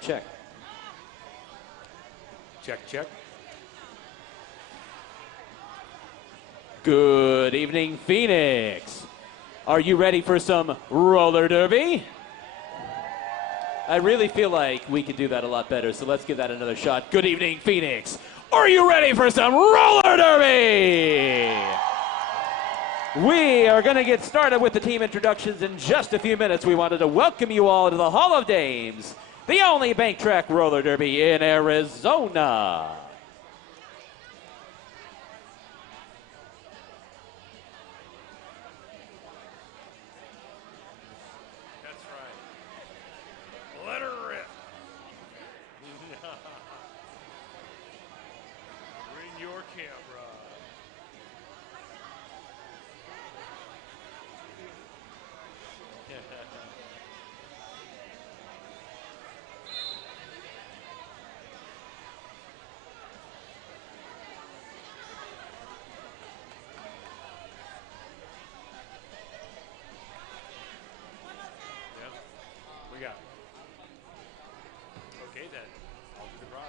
Check. Check, check. Good evening, Phoenix. Are you ready for some roller derby? I really feel like we could do that a lot better, so let's give that another shot. Good evening, Phoenix. Are you ready for some roller derby? We are going to get started with the team introductions in just a few minutes. We wanted to welcome you all to the Hall of Dames, the only bank track roller derby in Arizona. That's right. Let her rip. Bring your camera. We got. Okay then. I'll do the prize.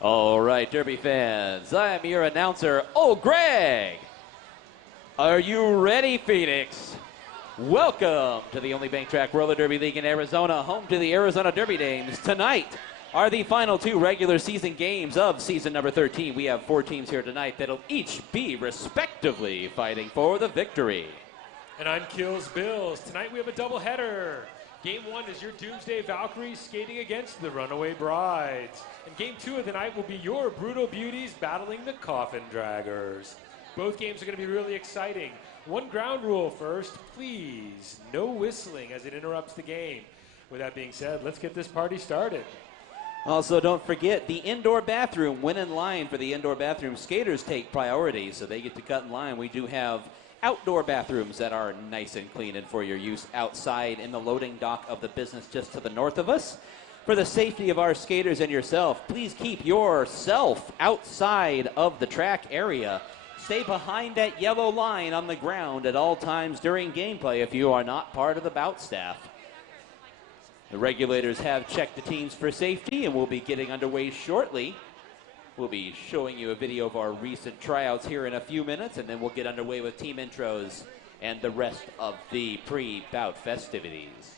All right, Derby fans, I am your announcer, Greg. Are you ready, Phoenix? Welcome to the only bank track roller derby league in Arizona, home to the Arizona Derby Dames. Tonight are the final two regular season games of season number 13. We have 4 teams here tonight that'll each be respectively fighting for the victory. And I'm Kills Bills. Tonight we have a doubleheader. Game 1 is your Doomsday Valkyries skating against the Runaway Brides. And Game 2 of the night will be your Brutal Beauties battling the Coffin Draggers. Both games are going to be really exciting. One ground rule first, please. No whistling as it interrupts the game. With that being said, let's get this party started. Also, don't forget the indoor bathroom. When in line for the indoor bathroom, skaters take priority, so they get to cut in line. We do have outdoor bathrooms that are nice and clean and for your use outside in the loading dock of the business just to the north of us. For the safety of our skaters and yourself, please keep yourself outside of the track area. Stay behind that yellow line on the ground at all times during gameplay if you are not part of the Bout staff. The regulators have checked the teams for safety, and we'll be getting underway shortly. We'll be showing you a video of our recent tryouts here in a few minutes, and then we'll get underway with team intros and the rest of the pre-bout festivities.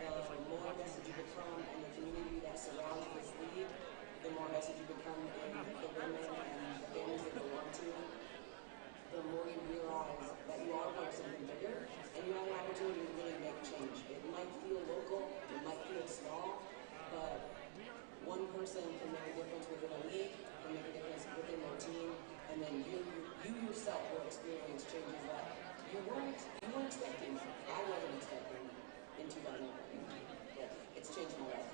the more invested you become in the community that surrounds this league, the more invested you become in the women and the families that belong to it, the more you realize that you are part of something bigger, and you have an opportunity to really make change. It might feel local, it might feel small, but one person can make a difference within a league, can make a difference within their team, and then you yourself will experience changes that you weren't expecting. I wasn't expecting in 2011. But it's changed my life.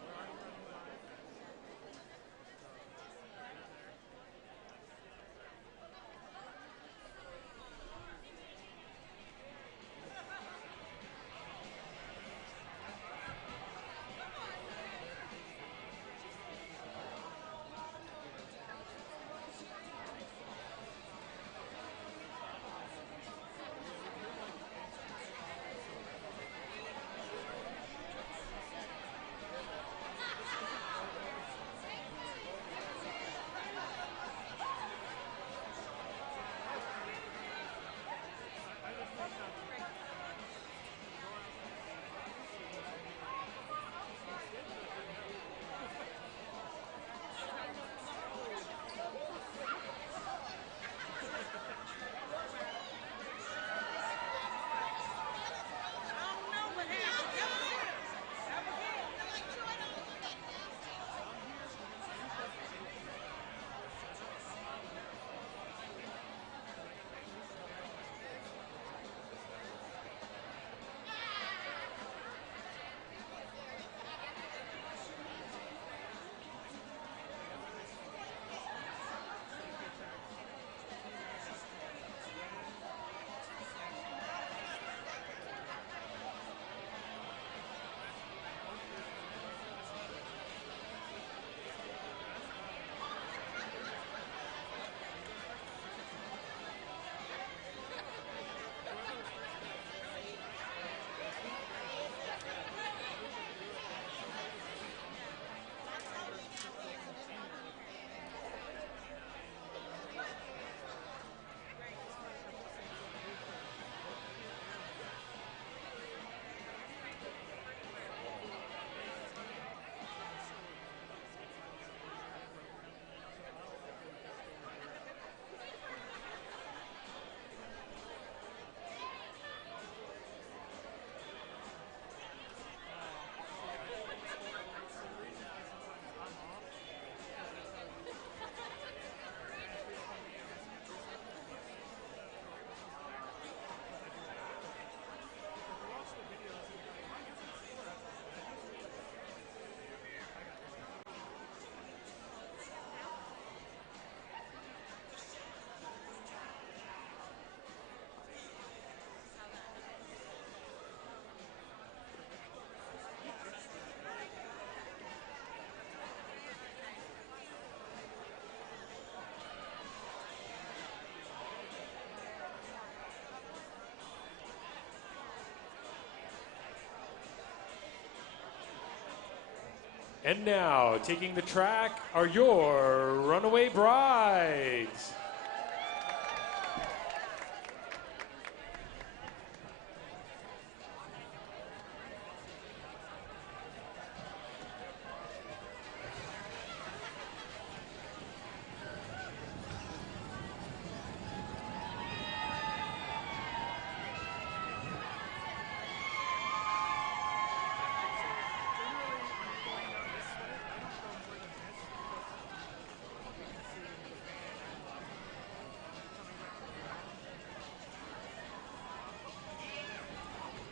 And now, taking the track are your Runaway Brides.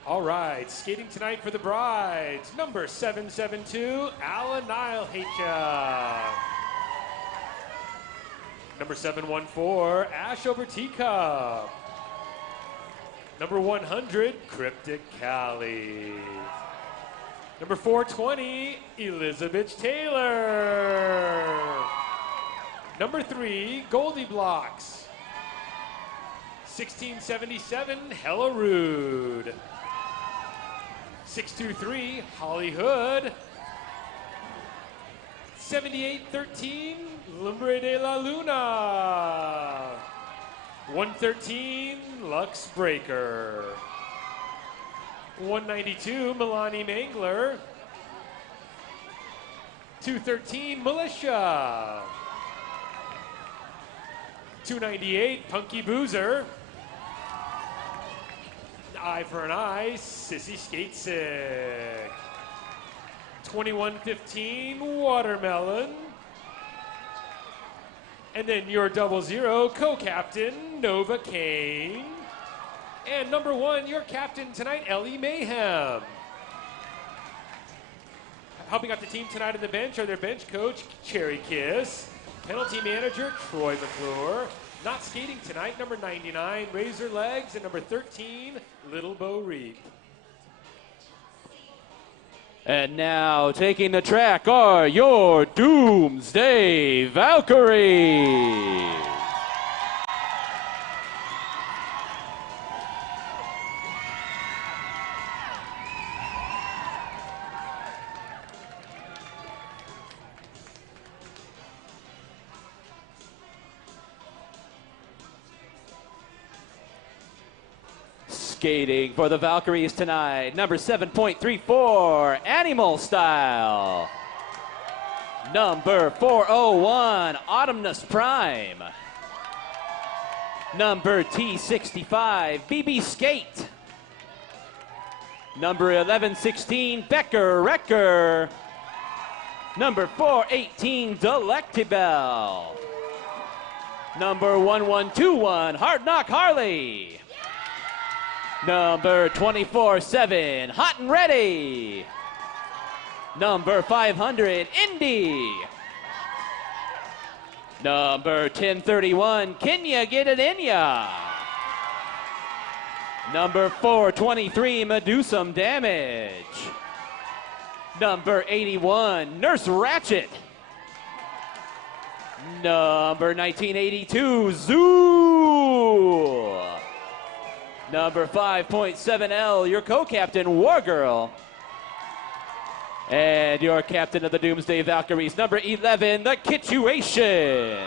All right, skating tonight for the brides, number 772, Alan Nilehacha. Number 714, Ash Obertika. Number 100, Cryptic Callie. Number 420, Elizabeth Taylor. Number 3, Goldie Blocks. 1677, Hella Rude. 623, Holly Hood. 7813, Lumbre de la Luna. 113, Lux Breaker. 192, Milani Mangler. 213, Militia. 298, Punky Boozer. Eye for an eye, Sissy Skatesick. 2115, Watermelon. And then your 00, co-captain, Nova Kane. And number 1, your captain tonight, Ellie Mayhem. Helping out the team tonight on the bench are their bench coach, Cherry Kiss. Penalty manager, Troy McClure. Not skating tonight, number 99, Razor Legs, and number 13, Little Bo Reap. And now taking the track are your Doomsday Valkyries. Skating for the Valkyries tonight, number 7.34, Animal Style. Number 401, Autumnus Prime. Number T65, BB Skate. Number 1116, Becker Wrecker. Number 418, Delectable. Number 1121, Hard Knock Harley. Number 24-7, Hot and Ready. Number 500, Indy. Number 1031, Can Ya Get It In Ya? Number 423, Medusum Damage. Number 81, Nurse Ratchet. Number 1982, Zoo. Number 5.7L, your co-captain, Wargirl. And your captain of the Doomsday Valkyries, number 11, The Kituation.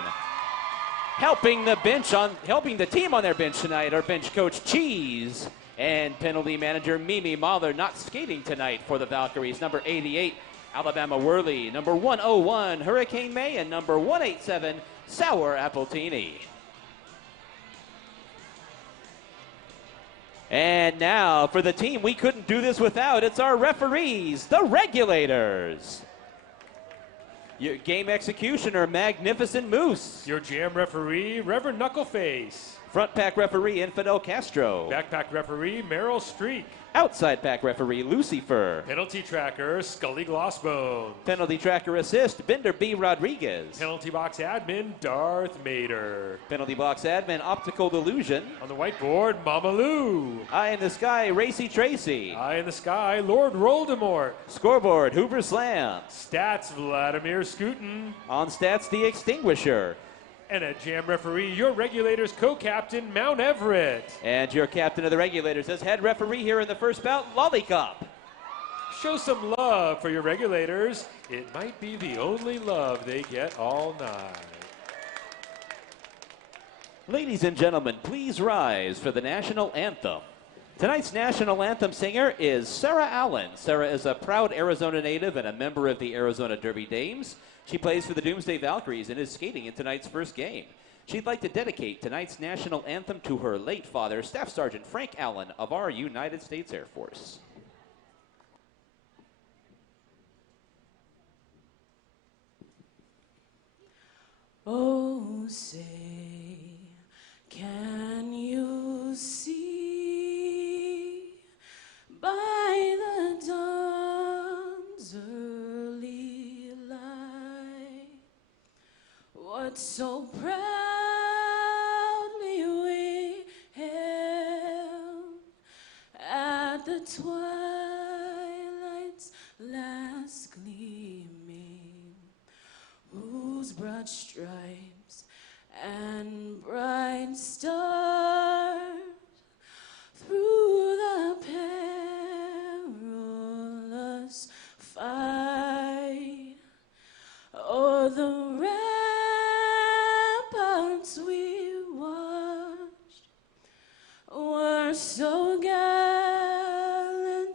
Helping the team on their bench tonight, our bench coach, Cheese. And penalty manager, Mimi Mahler, not skating tonight for the Valkyries, number 88, Alabama Worley. Number 101, Hurricane May. And number 187, Sour Appletini. And now for the team we couldn't do this without, it's our referees, the Regulators. Your game executioner, Magnificent Moose. Your jam referee, Reverend Knuckleface. Front pack referee, Infidel Castro. Backpack referee, Meryl Streak. Outside pack referee, Lucifer. Penalty tracker, Scully Glossbone. Penalty tracker assist, Bender B. Rodriguez. Penalty box admin, Darth Mater. Penalty box admin, Optical Delusion. On the whiteboard, Mama Lou. Eye in the sky, Racy Tracy. Eye in the sky, Lord Voldemort. Scoreboard, Hoover Slam. Stats, Vladimir Scootin. On stats, The Extinguisher. And a jam referee, your Regulators co-captain, Mount Everett. And your captain of the Regulators as head referee here in the first bout, Lollipop. Show some love for your Regulators. It might be the only love they get all night. Ladies and gentlemen, please rise for the national anthem. Tonight's national anthem singer is Sarah Allen. Sarah is a proud Arizona native and a member of the Arizona Derby Dames. She plays for the Doomsday Valkyries and is skating in tonight's first game. She'd like to dedicate tonight's national anthem to her late father, Staff Sergeant Frank Allen of our United States Air Force. Oh, say, can you see by the dawn's early light what so proudly we hailed at the twilight's last gleaming, whose broad stripes and bright stars through the perilous fight o'er the ramparts we watched were so gallantly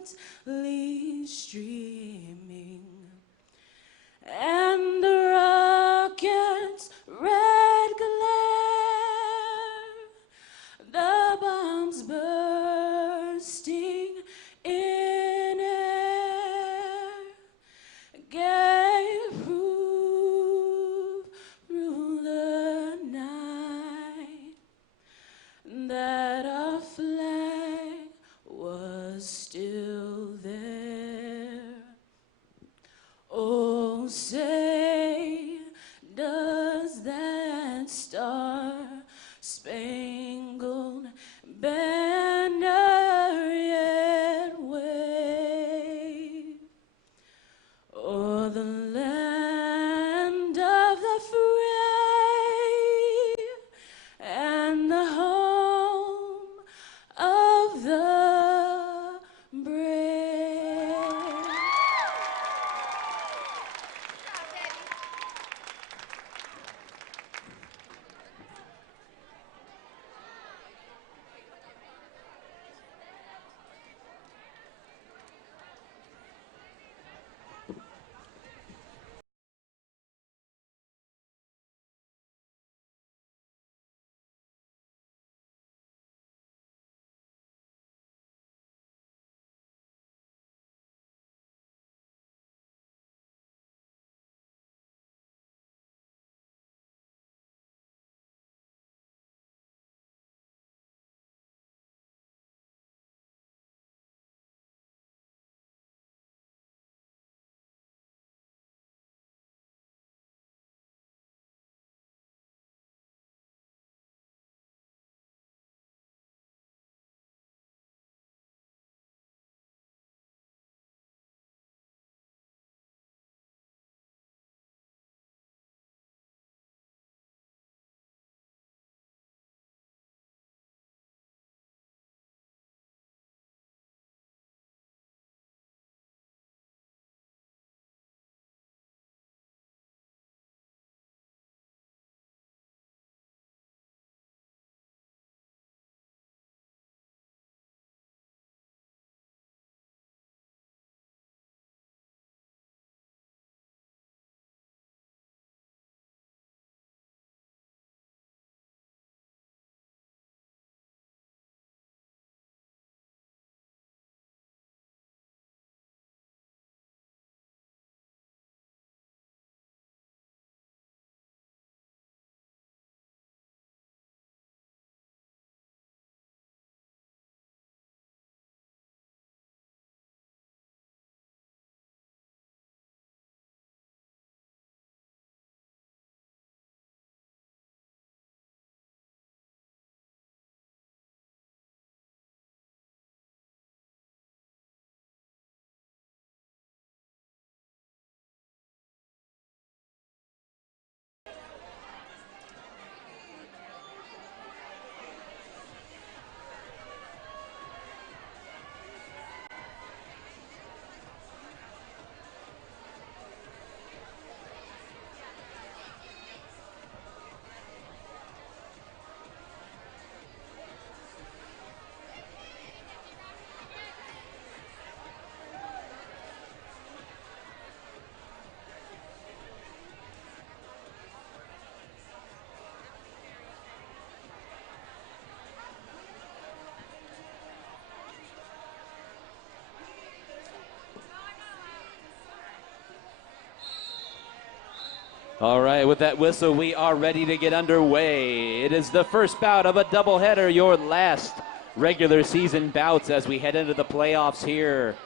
All right, with that whistle, we are ready to get underway. It is the first bout of a doubleheader, your last regular season bouts as we head into the playoffs here.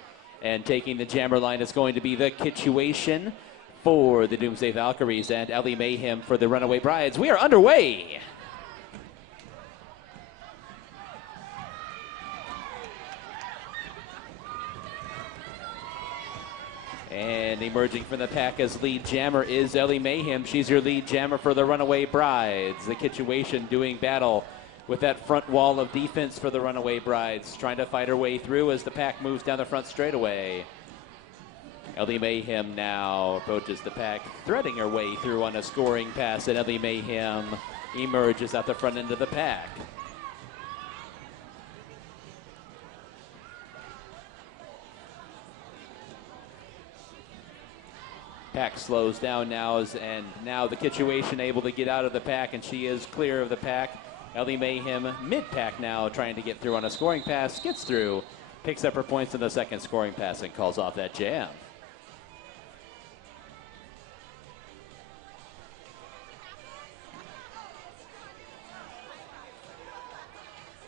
And taking the jammer line is going to be the Kitchuation for the Doomsday Valkyries and Ellie Mayhem for the Runaway Brides. We are underway. And emerging from the pack as lead jammer is Ellie Mayhem. She's your lead jammer for the Runaway Brides. The Kitchuation doing battle with that front wall of defense for the Runaway Brides, trying to fight her way through as the pack moves down the front straightaway. Ellie Mayhem now approaches the pack, threading her way through on a scoring pass, and Ellie Mayhem emerges at the front end of the pack. Pack slows down now, and now the Kitchuation able to get out of the pack, and she is clear of the pack. Ellie Mayhem mid-pack now trying to get through on a scoring pass, gets through, picks up her points in the second scoring pass, and calls off that jam.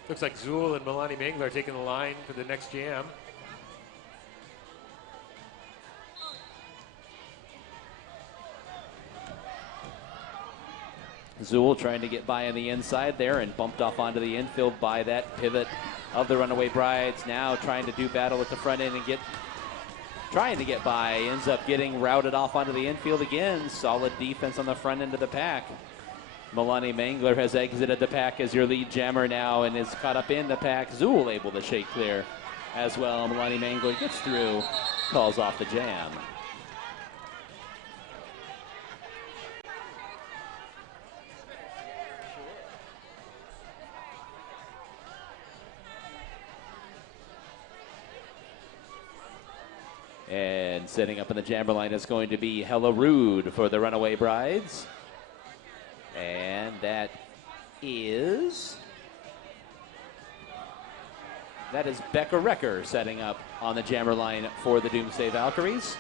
Looks like Zool and Milani Mangler are taking the line for the next jam. Zool trying to get by on the inside there and bumped off onto the infield by that pivot of the Runaway Brides. Now trying to do battle at the front end and trying to get by. Ends up getting routed off onto the infield again. Solid defense on the front end of the pack. Milani Mangler has exited the pack as your lead jammer now and is caught up in the pack. Zool able to shake clear as well. Milani Mangler gets through, calls off the jam. And setting up in the jammer line is going to be Hella Rude for the Runaway Brides. And that is Becca Recker setting up on the jammer line for the Doomsday Valkyries.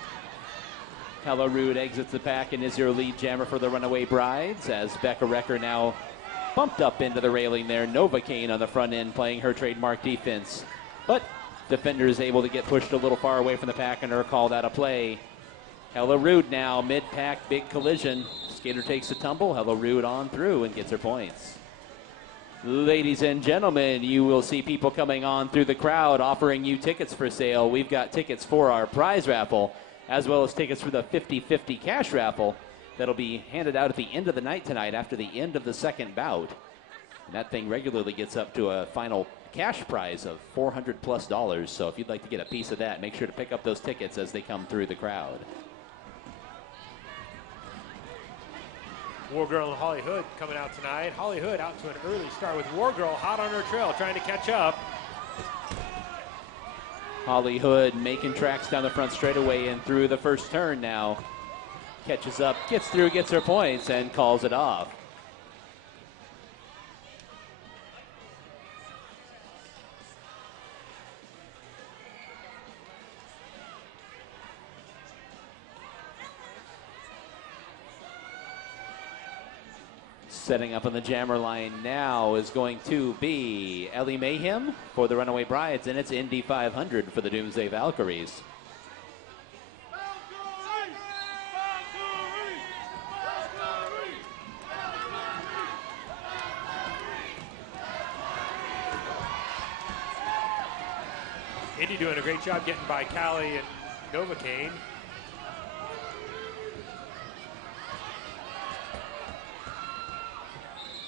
Hella Rude exits the pack and is your lead jammer for the Runaway Brides as Becca Recker now bumped up into the railing there. Novocaine on the front end playing her trademark defense. But defender is able to get pushed a little far away from the pack and are called out of play. Hella Rude now, mid-pack, big collision. Skater takes a tumble. Hella Rude on through and gets her points. Ladies and gentlemen, you will see people coming on through the crowd offering you tickets for sale. We've got tickets for our prize raffle, as well as tickets for the 50-50 cash raffle that'll be handed out at the end of the night tonight after the end of the second bout. And that thing regularly gets up to a final cash prize of $400+. So if you'd like to get a piece of that, make sure to pick up those tickets as they come through the crowd. War Girl and Holly Hood coming out tonight. Holly Hood out to an early start with War Girl hot on her trail, trying to catch up. Holly Hood making tracks down the front straightaway and through the first turn now. Catches up, gets through, gets her points, and calls it off. Setting up on the jammer line now is going to be Ellie Mayhem for the Runaway Brides, and it's Indy 500 for the Doomsday Valkyries. Indy doing a great job getting by Callie and Novocaine.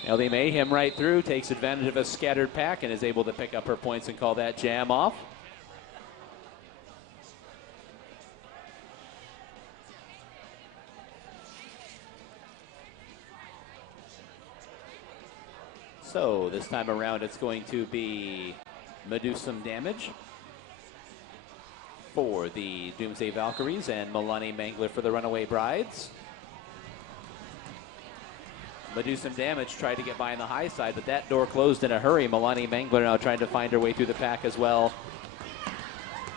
Ellie Mayhem right through, takes advantage of a scattered pack and is able to pick up her points and call that jam off. So this time around it's going to be Medusum Damage for the Doomsday Valkyries and Milani Mangler for the Runaway Brides. Medusum Damage tried to get by on the high side, but that door closed in a hurry. Milani Mangler now trying to find her way through the pack as well.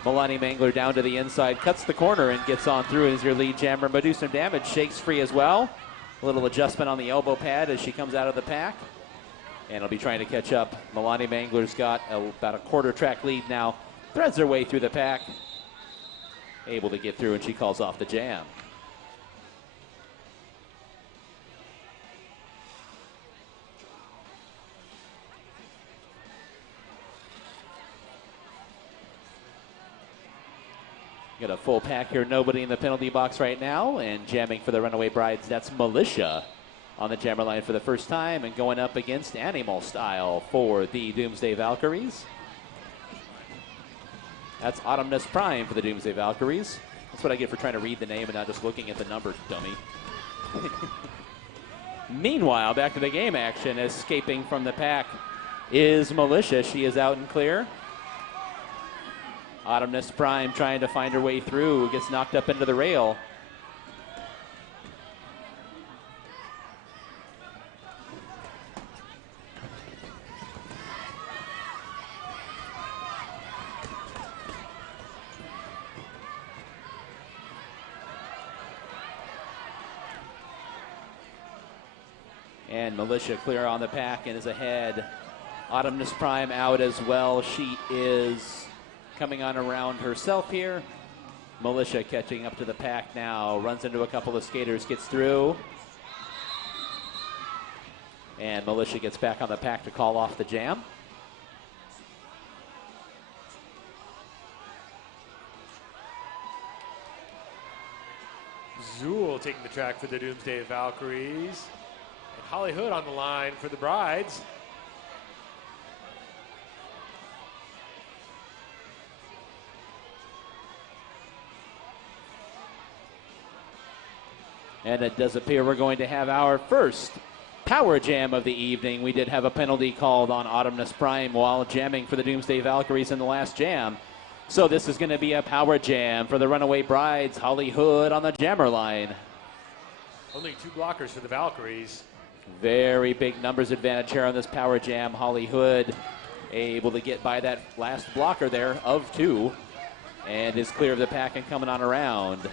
Milani Mangler down to the inside, cuts the corner and gets on through as your lead jammer. Medusum Damage shakes free as well. A little adjustment on the elbow pad as she comes out of the pack. And will be trying to catch up. Milani Mangler's got about a quarter track lead now. Threads her way through the pack. Able to get through, and she calls off the jam. Got a full pack here, nobody in the penalty box right now, and jamming for the Runaway Brides, that's Militia on the jammer line for the first time and going up against Animal Style for the Doomsday Valkyries. That's Autumnus Prime for the Doomsday Valkyries. That's what I get for trying to read the name and not just looking at the number, dummy. Meanwhile, back to the game action, escaping from the pack is Militia. She is out and clear. Autumnus Prime trying to find her way through, gets knocked up into the rail. And Militia clear on the pack and is ahead. Autumnus Prime out as well. She is coming on around herself here. Militia catching up to the pack now. Runs into a couple of skaters, gets through. And Militia gets back on the pack to call off the jam. Zool taking the track for the Doomsday Valkyries. And Holly Hood on the line for the Brides. And it does appear we're going to have our first power jam of the evening. We did have a penalty called on Autumnus Prime while jamming for the Doomsday Valkyries in the last jam. So this is going to be a power jam for the Runaway Brides. Holly Hood on the jammer line. Only 2 blockers for the Valkyries. Very big numbers advantage here on this power jam. Holly Hood able to get by that last blocker there of 2 and is clear of the pack and coming on around.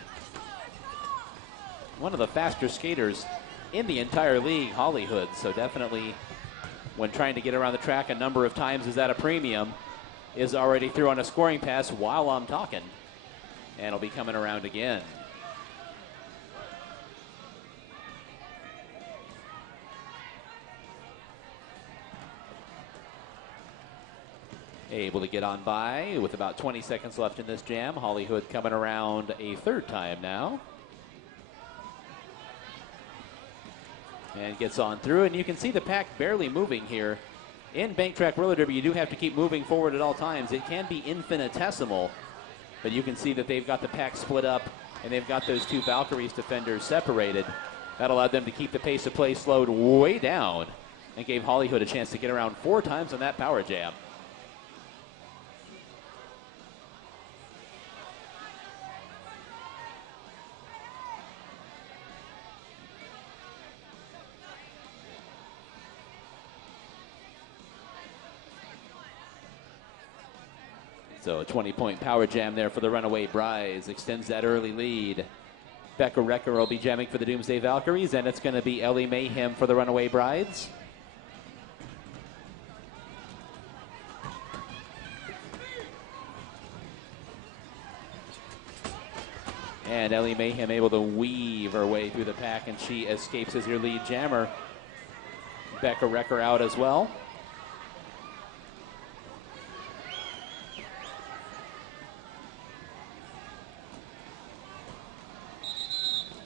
One of the faster skaters in the entire league, Holly Hood. So definitely when trying to get around the track a number of times is at a premium. Is already through on a scoring pass while I'm talking. And will be coming around again. Able to get on by with about 20 seconds left in this jam. Holly Hood coming around a third time now. And gets on through, and you can see the pack barely moving here. In bank track roller derby, you do have to keep moving forward at all times. It can be infinitesimal, but you can see that they've got the pack split up, and they've got those 2 Valkyries defenders separated. That allowed them to keep the pace of play slowed way down and gave Holly Hood a chance to get around 4 times on that power jam. So a 20-point power jam there for the Runaway Brides. Extends that early lead. Becca Recker will be jamming for the Doomsday Valkyries, and it's going to be Ellie Mayhem for the Runaway Brides. And Ellie Mayhem able to weave her way through the pack, and she escapes as your lead jammer. Becca Recker out as well.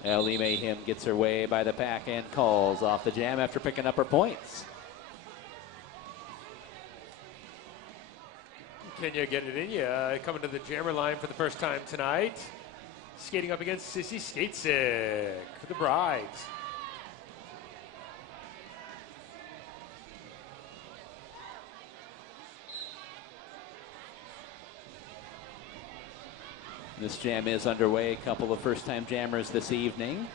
Ellie Mayhem gets her way by the pack and calls off the jam after picking up her points. Kenya getting it in ya, coming to the jammer line for the first time tonight. Skating up against Sissy Skatesick for the Brides. This jam is underway. A couple of first-time jammers this evening.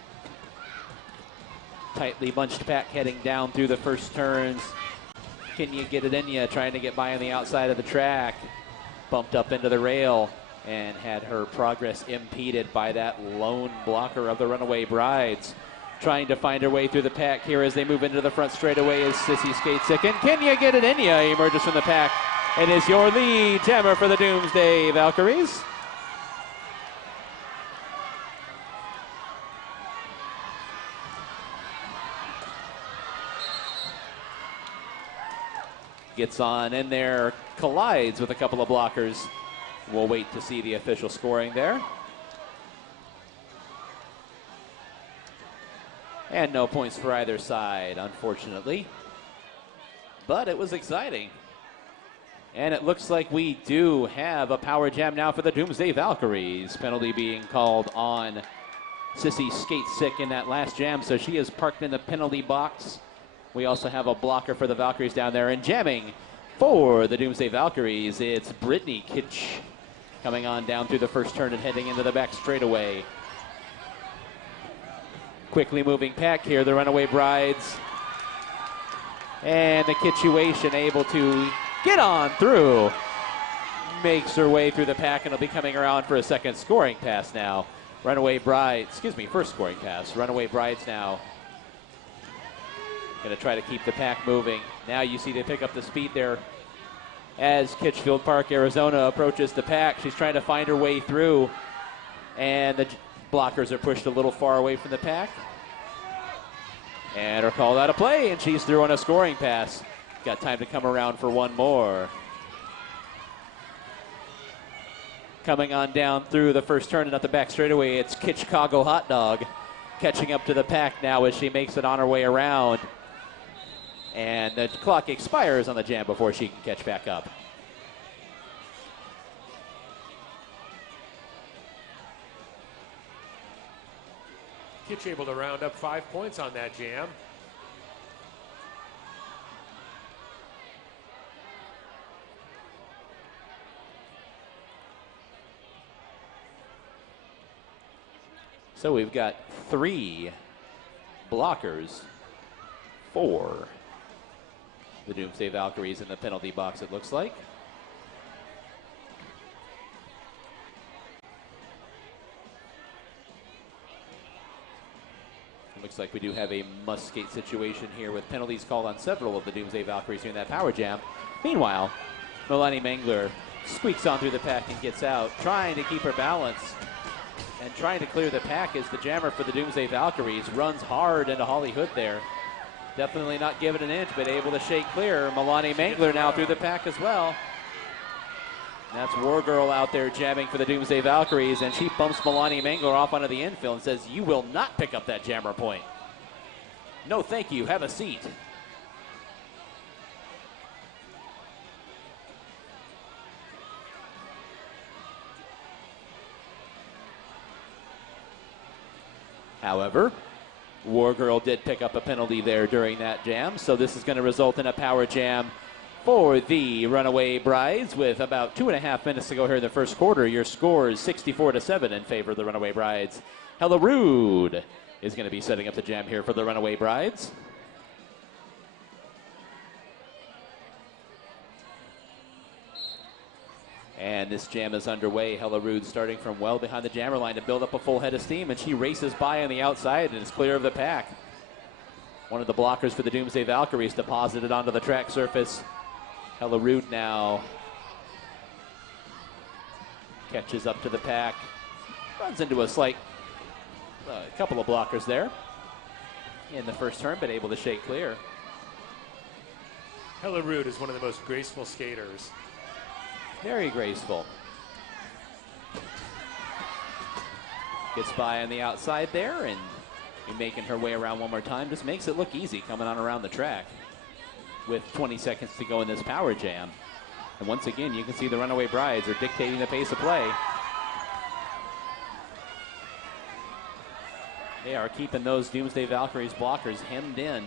Tightly bunched pack heading down through the first turns. Can you get it in you? Trying to get by on the outside of the track. Bumped up into the rail and had her progress impeded by that lone blocker of the Runaway Brides. trying to find her way through the pack here as they move into the front straightaway as Sissy skates second. Can you get it in ya? Emerges from the pack and is your lead jammer for the Doomsday Valkyries. Gets on in there, collides with a couple of blockers. We'll wait to see the official scoring there. And no points for either side, unfortunately. But it was exciting. And it looks like we do have a power jam now for the Doomsday Valkyries. Penalty being called on Sissy Skate Sick in that last jam, so she is parked in the penalty box. We also have a blocker for the Valkyries down there. And jamming for the Doomsday Valkyries, it's Brittany Kitsch coming on down through the first turn and heading into the back straightaway. Quickly moving pack here, the Runaway Brides. And the Kitchuation able to get on through. Makes her way through the pack and will be coming around for a second scoring pass now. Runaway Brides, first scoring pass. Runaway Brides now going to try to keep the pack moving. Now you see they pick up the speed there as Kitchfield Park, Arizona approaches the pack. She's trying to find her way through, and the blockers are pushed a little far away from the pack. And are called out of play, and she's through on a scoring pass. Got time to come around for one more. Coming on down through the first turn and up the back straightaway, it's Kitchcago Hot Dog catching up to the pack now as she makes it on her way around. And the clock expires on the jam before she can catch back up. Kitch able to round up 5 points on that jam. So we've got 3 blockers for the Doomsday Valkyries in the penalty box, it looks like. Looks like we do have a must-skate situation here with penalties called on several of the Doomsday Valkyries here in that power jam. Meanwhile, Melanie Mangler squeaks on through the pack and gets out, trying to keep her balance and trying to clear the pack as the jammer for the Doomsday Valkyries runs hard into Holly Hood there. Definitely not giving an inch, but able to shake clear. Melanie Mangler now through the pack as well. That's War Girl out there jamming for the Doomsday Valkyries, and she bumps Melanie Mangler off onto the infield and says, "You will not pick up that jammer point." "No, thank you. Have a seat." However, War Girl did pick up a penalty there during that jam, so this is going to result in a power jam for the Runaway Brides with about 2.5 minutes to go here in the first quarter. Your score is 64-7 in favor of the Runaway Brides. Hella Rude is going to be setting up the jam here for the Runaway Brides. And this jam is underway. Hella Rude starting from well behind the jammer line to build up a full head of steam, and she races by on the outside and is clear of the pack. One of the blockers for the Doomsday Valkyries deposited onto the track surface. Hella Rude now catches up to the pack, runs into a slight couple of blockers there in the first turn, but able to shake clear. Hella Rude is one of the most graceful skaters. Very graceful. Gets by on the outside there and making her way around one more time. Just makes it look easy coming on around the track with 20 seconds to go in this power jam. And once again, you can see the Runaway Brides are dictating the pace of play. They are keeping those Doomsday Valkyries blockers hemmed in.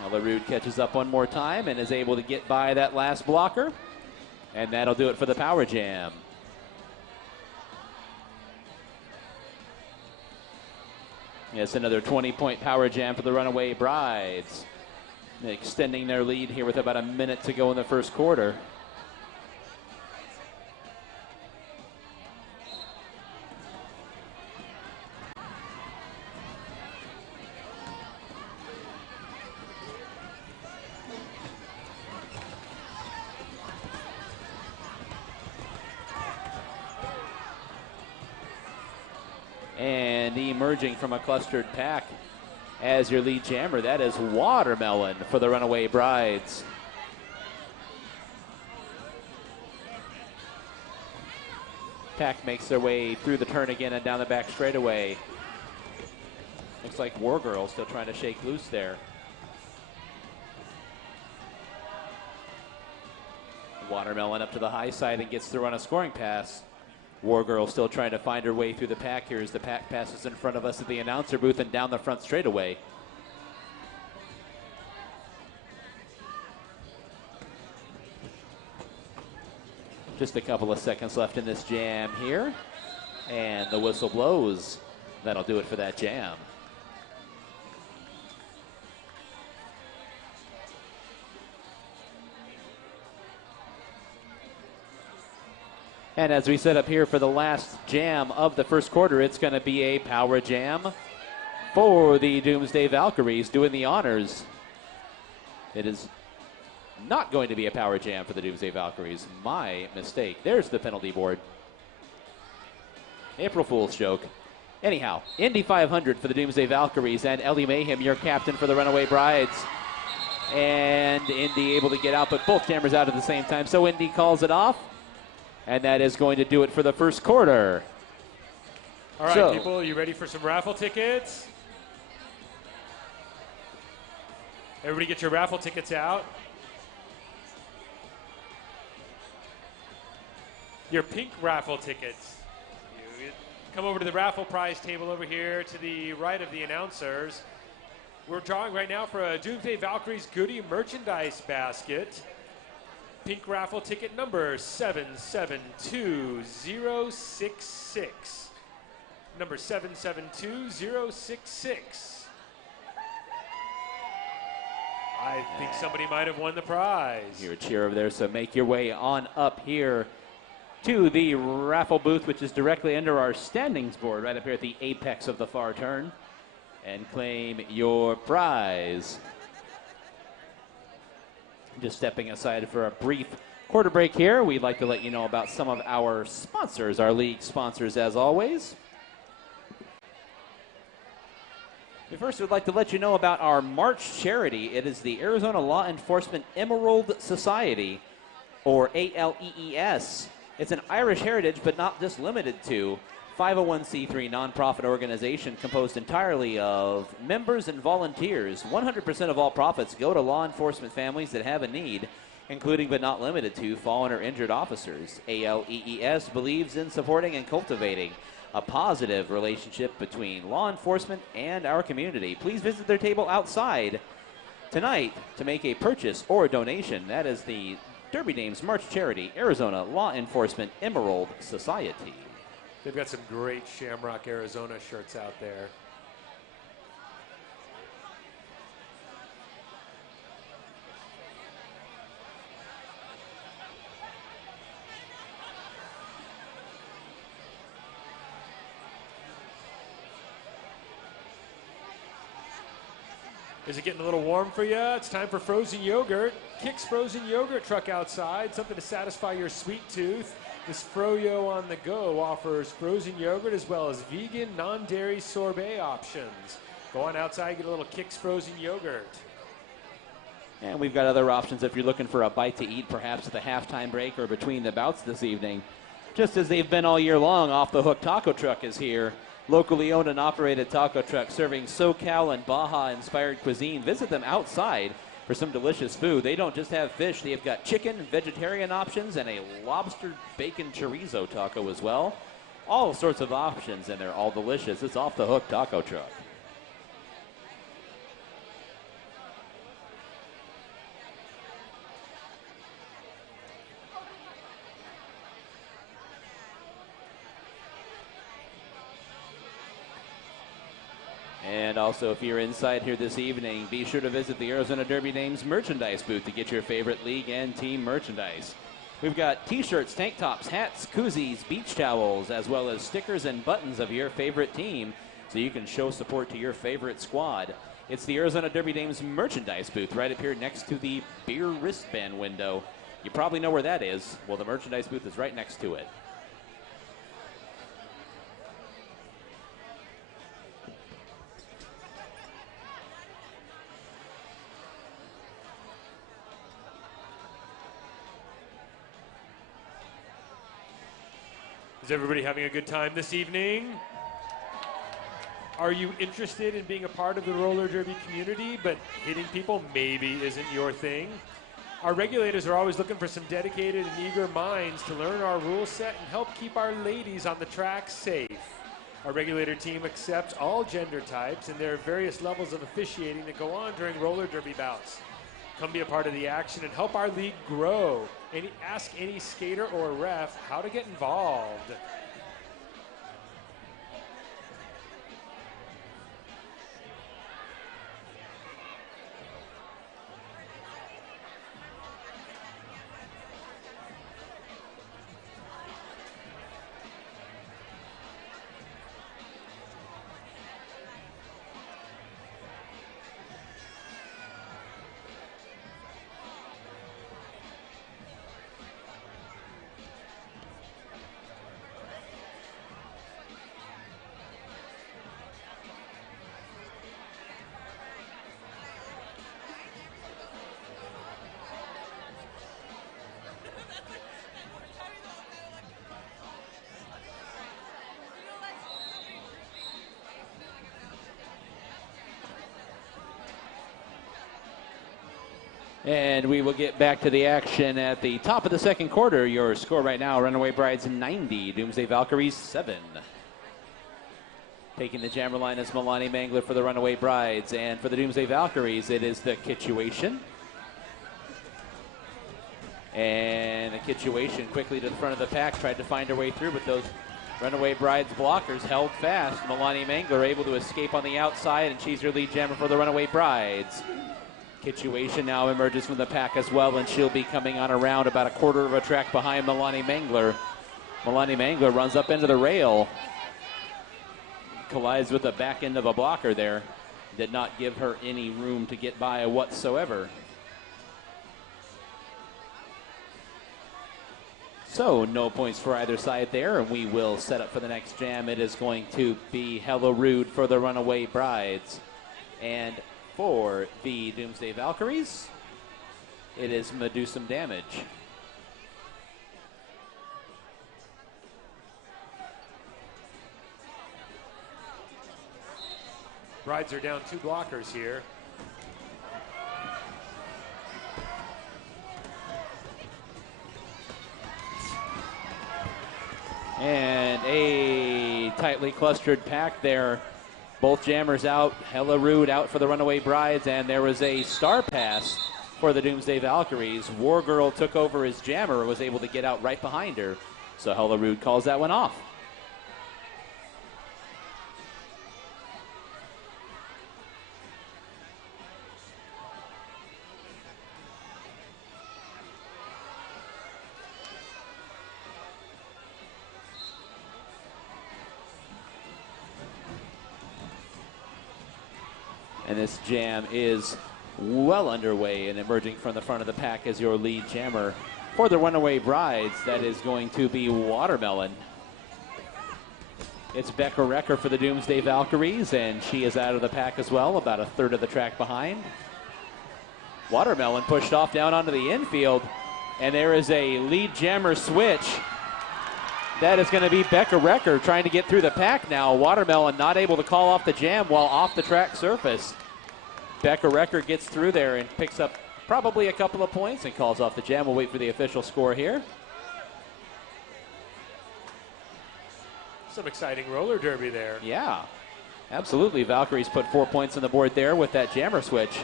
Now LaRude catches up one more time and is able to get by that last blocker. And that'll do it for the power jam. It's another 20-point power jam for the Runaway Brides, extending their lead here with about a minute to go in the first quarter. And emerging from a clustered pack as your lead jammer, that is Watermelon for the Runaway Brides. Pack makes their way through the turn again and down the back straightaway. Looks like War Girl still trying to shake loose there. Watermelon up to the high side and gets through on a scoring pass. War Girl still trying to find her way through the pack here as the pack passes in front of us at the announcer booth and down the front straightaway. Just a couple of seconds left in this jam here. And the whistle blows. That'll do it for that jam. And as we set up here for the last jam of the first quarter, it's going to be a power jam for the Doomsday Valkyries doing the honors. It is not going to be a power jam for the Doomsday Valkyries. My mistake. There's the penalty board. April Fool's joke. Anyhow, Indy 500 for the Doomsday Valkyries and Ellie Mayhem, your captain for the Runaway Brides. And Indy able to get out, but both jammers out at the same time. So Indy calls it off. And that is going to do it for the first quarter. All right, people, you ready for some raffle tickets? Everybody get your raffle tickets out. Your pink raffle tickets. You come over to the raffle prize table over here to the right of the announcers. We're drawing right now for a Doomsday Valkyries goodie merchandise basket. Pink raffle ticket number 772066. Number 772066. I think somebody might have won the prize. Hear a cheer over there, so make your way on up here to the raffle booth, which is directly under our standings board, right up here at the apex of the far turn, and claim your prize. Just stepping aside for a brief quarter break here, we'd like to let you know about some of our sponsors, our league sponsors as always. First, we'd like to let you know about our March charity. It is the Arizona Law Enforcement Emerald Society, or ALEES. It's an Irish heritage, but not just limited to, 501c3 nonprofit organization composed entirely of members and volunteers. 100% of all profits go to law enforcement families that have a need, including but not limited to fallen or injured officers. ALEES believes in supporting and cultivating a positive relationship between law enforcement and our community. Please visit their table outside tonight to make a purchase or a donation. That is the Derby Dames March Charity, Arizona Law Enforcement Emerald Society. They've got some great Shamrock, Arizona shirts out there. Is it getting a little warm for you? It's time for frozen yogurt. Kick's frozen yogurt truck outside, something to satisfy your sweet tooth. This Froyo on the go offers frozen yogurt as well as vegan, non-dairy sorbet options. Go on outside, get a little Kick's frozen yogurt. And we've got other options if you're looking for a bite to eat, perhaps at the halftime break or between the bouts this evening. Just as they've been all year long, Off the Hook Taco Truck is here. Locally owned and operated taco truck serving SoCal and Baja-inspired cuisine. Visit them outside for some delicious food. They don't just have fish. They've got chicken, vegetarian options, and a lobster bacon chorizo taco as well. All sorts of options, and they're all delicious. It's Off the Hook Taco Truck. And also, if you're inside here this evening, be sure to visit the Arizona Derby Dames merchandise booth to get your favorite league and team merchandise. We've got t-shirts, tank tops, hats, koozies, beach towels, as well as stickers and buttons of your favorite team so you can show support to your favorite squad. It's the Arizona Derby Dames merchandise booth right up here next to the beer wristband window. You probably know where that is. Well, the merchandise booth is right next to it. Is everybody having a good time this evening? Are you interested in being a part of the roller derby community, but hitting people maybe isn't your thing? Our regulators are always looking for some dedicated and eager minds to learn our rule set and help keep our ladies on the track safe. Our regulator team accepts all gender types, and there are various levels of officiating that go on during roller derby bouts. Come be a part of the action and help our league grow. Ask any skater or ref how to get involved. And we will get back to the action at the top of the second quarter. Your score right now, Runaway Brides 90, Doomsday Valkyries 7. Taking the jammer line is Milani Mangler for the Runaway Brides. And for the Doomsday Valkyries, it is the Kitchuation. And the Kitchuation quickly to the front of the pack, tried to find her way through, but those Runaway Brides blockers held fast. Milani Mangler able to escape on the outside, and she's your lead jammer for the Runaway Brides. Kitchuation now emerges from the pack as well, and she'll be coming on around about a quarter of a track behind Milani Mangler. Milani Mangler runs up into the rail, collides with the back end of a blocker there. Did not give her any room to get by whatsoever. So no points for either side there, and we will set up for the next jam. It is going to be Hella Rude for the Runaway Brides. And for the Doomsday Valkyries, it is Medusum Damage. Brides are down 2 blockers here. And a tightly clustered pack there. Both jammers out. Hella Rude out for the Runaway Brides, and there was a star pass for the Doomsday Valkyries. Wargirl took over as jammer and was able to get out right behind her. So Hella Rude calls that one off. And this jam is well underway, and emerging from the front of the pack as your lead jammer for the Runaway Brides, that is going to be Watermelon. It's Becca Recker for the Doomsday Valkyries, and she is out of the pack as well, about a third of the track behind. Watermelon pushed off down onto the infield, and there is a lead jammer switch. That is going to be Becca Recker trying to get through the pack now. Watermelon not able to call off the jam while off the track surface. Becca Recker gets through there and picks up probably a couple of points and calls off the jam. We'll wait for the official score here. Some exciting roller derby there. Yeah, absolutely. Valkyries put 4 points on the board there with that jammer switch.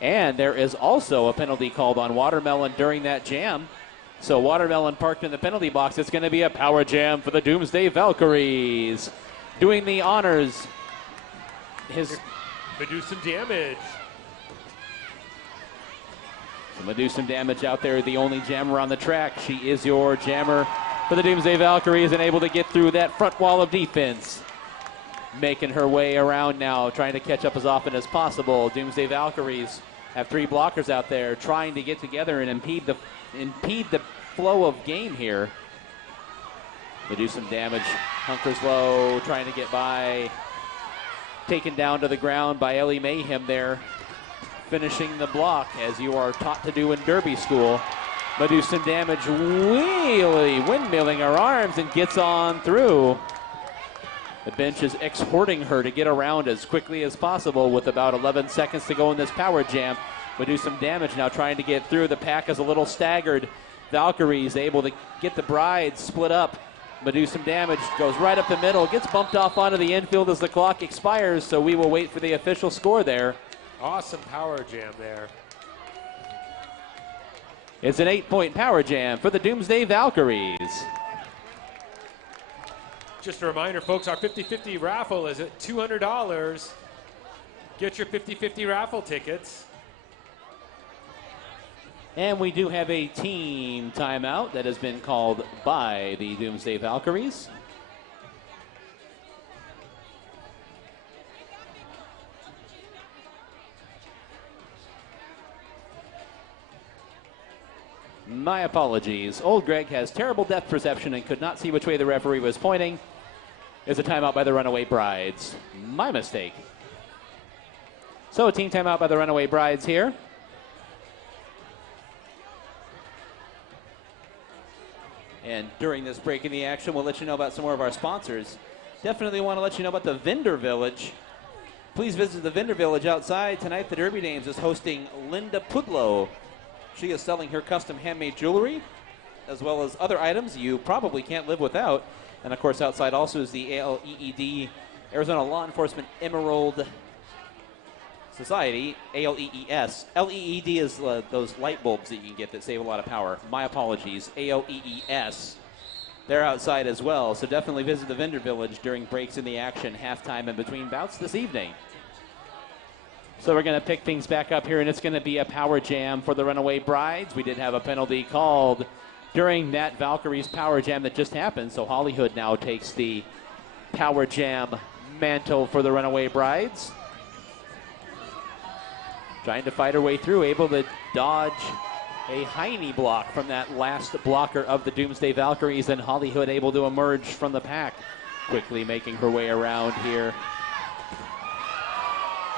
And there is also a penalty called on Watermelon during that jam. So Watermelon parked in the penalty box. It's going to be a power jam for the Doomsday Valkyries. Doing the honors, Medusum Damage. So Medusum Damage out there, the only jammer on the track. She is your jammer for the Doomsday Valkyries and able to get through that front wall of defense. Making her way around now, trying to catch up as often as possible. Doomsday Valkyries have 3 blockers out there trying to get together and impede the flow of game here. Medusum Damage hunkers low, trying to get by. Taken down to the ground by Ellie Mayhem there, finishing the block as you are taught to do in Derby school. but do some damage, windmilling her arms and gets on through. The bench is exhorting her to get around as quickly as possible with about 11 seconds to go in this power jam. But do some damage now trying to get through. The pack is a little staggered. Valkyries able to get the Brides split up. But do some damage, goes right up the middle, gets bumped off onto the infield as the clock expires, so we will wait for the official score there. Awesome power jam there. It's an 8-point power jam for the Doomsday Valkyries. Just a reminder, folks, our 50-50 raffle is at $200. Get your 50-50 raffle tickets. And we do have a team timeout that has been called by the Doomsday Valkyries. My apologies. Old Greg has terrible depth perception and could not see which way the referee was pointing. It's a timeout by the Runaway Brides. My mistake. So a team timeout by the Runaway Brides here. And during this break in the action, we'll let you know about some more of our sponsors. Definitely want to let you know about the Vendor Village. Please visit the Vendor Village outside. Tonight, the Derby Dames is hosting Linda Pudlow. She is selling her custom handmade jewelry, as well as other items you probably can't live without. And, of course, outside also is the ALEED, Arizona Law Enforcement Emerald Society, ALEES. LEED is those light bulbs that you can get that save a lot of power. My apologies, ALEES. They're outside as well, so definitely visit the Vendor Village during breaks in the action, halftime, and between bouts this evening. So we're going to pick things back up here, and it's going to be a power jam for the Runaway Brides. We did have a penalty called during that Valkyries power jam that just happened, so Hollywood now takes the power jam mantle for the Runaway Brides. Trying to fight her way through, able to dodge a Heine block from that last blocker of the Doomsday Valkyries, and Hollywood able to emerge from the pack, quickly making her way around here.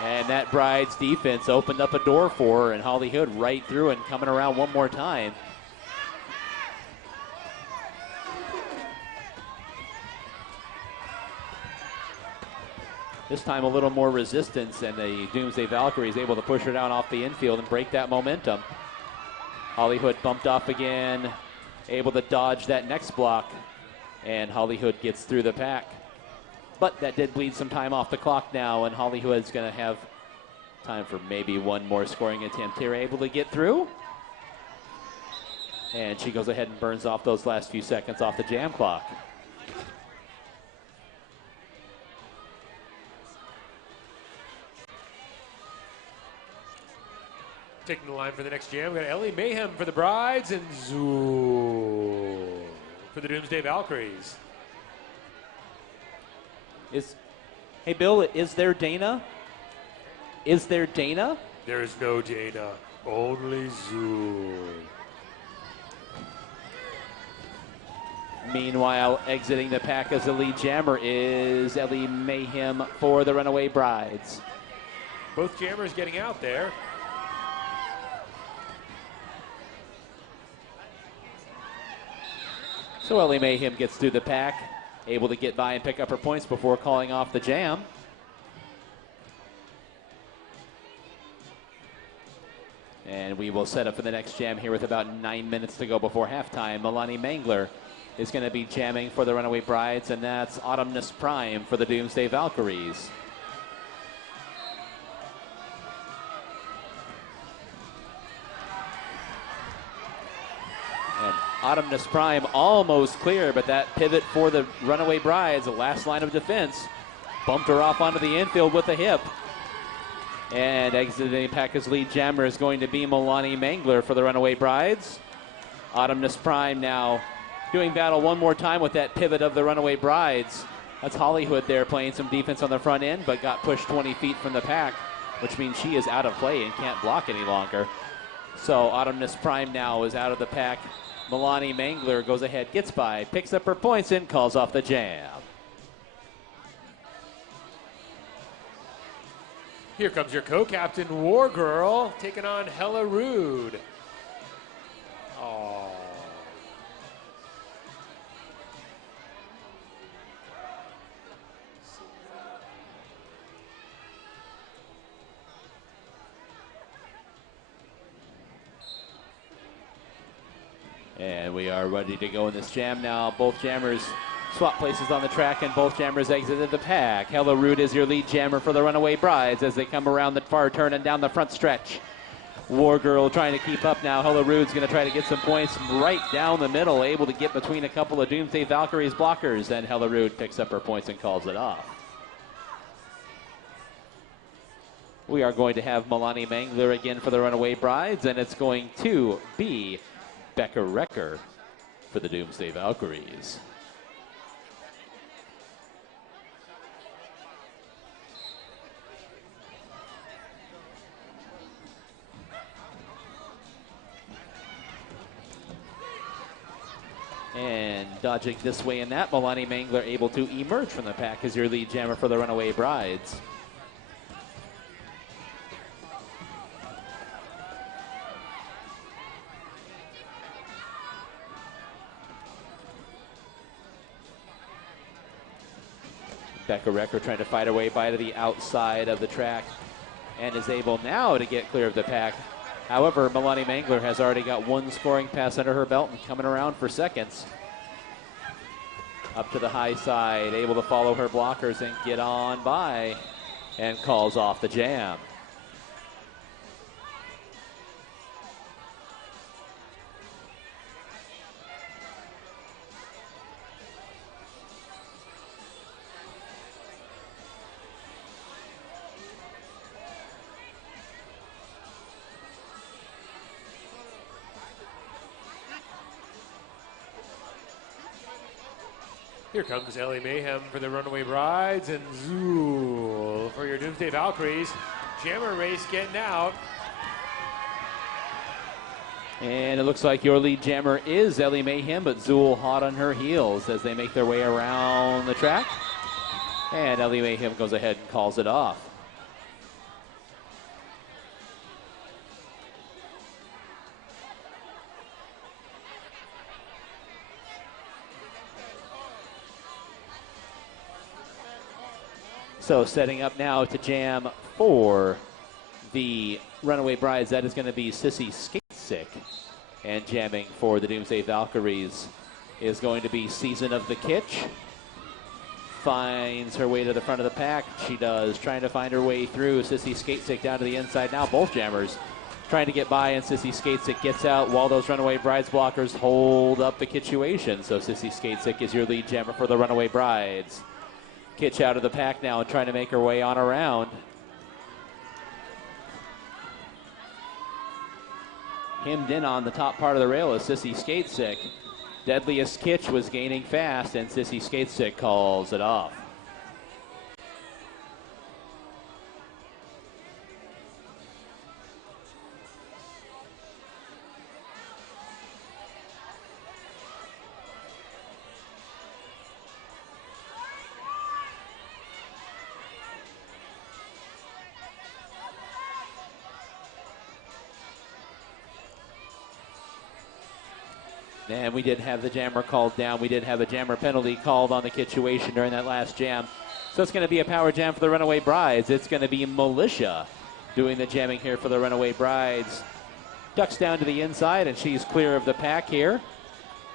And that Bride's defense opened up a door for her, and Hollywood right through and coming around one more time. This time a little more resistance, and the Doomsday Valkyrie is able to push her down off the infield and break that momentum. Hollywood bumped off again, able to dodge that next block, and Hollywood gets through the pack. But that did bleed some time off the clock now, and Hollywood's going to have time for maybe one more scoring attempt here. Able to get through. And she goes ahead and burns off those last few seconds off the jam clock. Taking the line for the next jam, we got Ellie Mayhem for the Brides and Zoo for the Doomsday Valkyries. Hey, Bill, is there Dana? Is there Dana? There is no Dana, only Zoo. Meanwhile, exiting the pack as the lead jammer is Ellie Mayhem for the Runaway Brides. Both jammers getting out there. So Ellie Mayhem gets through the pack, able to get by and pick up her points before calling off the jam. And we will set up for the next jam here with about 9 minutes to go before halftime. Milani Mangler is going to be jamming for the Runaway Brides, and that's Autumnus Prime for the Doomsday Valkyries. And Autumnus Prime almost clear, but that pivot for the Runaway Brides, the last line of defense, bumped her off onto the infield with a hip. And exiting the pack as lead jammer is going to be Milani Mangler for the Runaway Brides. Autumnus Prime now doing battle one more time with that pivot of the Runaway Brides. That's Hollywood there playing some defense on the front end, but got pushed 20 feet from the pack, which means she is out of play and can't block any longer. So Autumnus Prime now is out of the pack. Milani Mangler goes ahead, gets by, picks up her points, and calls off the jam. Here comes your co-captain, War Girl, taking on Hella Rude. Aww. And we are ready to go in this jam now. Both jammers swap places on the track, and both jammers exited the pack. Hello Rude is your lead jammer for the Runaway Brides as they come around the far turn and down the front stretch. War Girl trying to keep up now. Hello Rude's going to try to get some points right down the middle, able to get between a couple of Doomsday Valkyries blockers, and Hello Rude picks up her points and calls it off. We are going to have Milani Mangler again for the Runaway Brides, and it's going to be Becca Wrecker for the Doomsday Valkyries. And dodging this way and that, Milani Mangler able to emerge from the pack as your lead jammer for the Runaway Brides. Becca Wrecker trying to fight her way by to the outside of the track and is able now to get clear of the pack. However, Milani Mangler has already got one scoring pass under her belt and coming around for seconds. Up to the high side, able to follow her blockers and get on by, and calls off the jam. Here comes Ellie Mayhem for the Runaway Brides and Zool for your Doomsday Valkyries. Jammer race getting out. And it looks like your lead jammer is Ellie Mayhem, but Zool hot on her heels as they make their way around the track. And Ellie Mayhem goes ahead and calls it off. So setting up now to jam for the Runaway Brides, that is going to be Sissy Skatesick. And jamming for the Doomsday Valkyries is going to be Season of the Kitsch. Finds her way to the front of the pack. She does, trying to find her way through. Sissy Skatesick down to the inside now. Both jammers trying to get by, and Sissy Skatesick gets out while those Runaway Brides blockers hold up the situation. So Sissy Skatesick is your lead jammer for the Runaway Brides. Kitsch out of the pack now and trying to make her way on around. Hemmed in on the top part of the rail is Sissy Skatesick. Deadliest Kitsch was gaining fast, and Sissy Skatesick calls it off. And we did have the jammer called down. We did have a jammer penalty called on the situation during that last jam. So it's going to be a power jam for the Runaway Brides. It's going to be Militia doing the jamming here for the Runaway Brides. Ducks down to the inside, and she's clear of the pack here.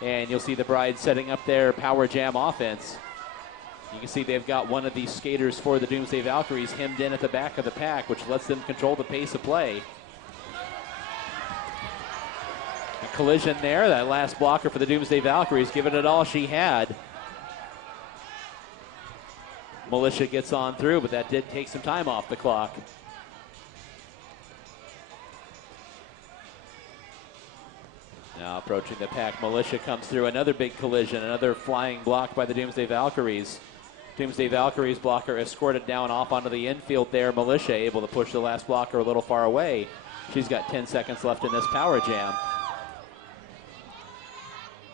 And you'll see the Brides setting up their power jam offense. You can see they've got one of these skaters for the Doomsday Valkyries hemmed in at the back of the pack, which lets them control the pace of play. A collision there. That last blocker for the Doomsday Valkyries, giving it all she had. Militia gets on through, but that did take some time off the clock. Now approaching the pack, Militia comes through. Another big collision, another flying block by the Doomsday Valkyries. Doomsday Valkyries blocker escorted down off onto the infield there. Militia able to push the last blocker a little far away. She's got 10 seconds left in this power jam.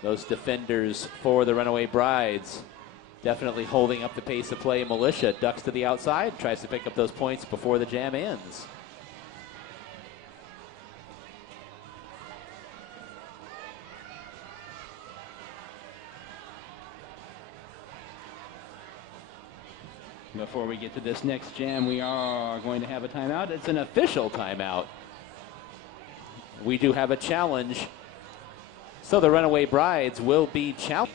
Those defenders for the Runaway Brides definitely holding up the pace of play. Militia ducks to the outside, tries to pick up those points before the jam ends. Before we get to this next jam, we are going to have a timeout. It's an official timeout. We do have a challenge So the Runaway Brides will be challenged.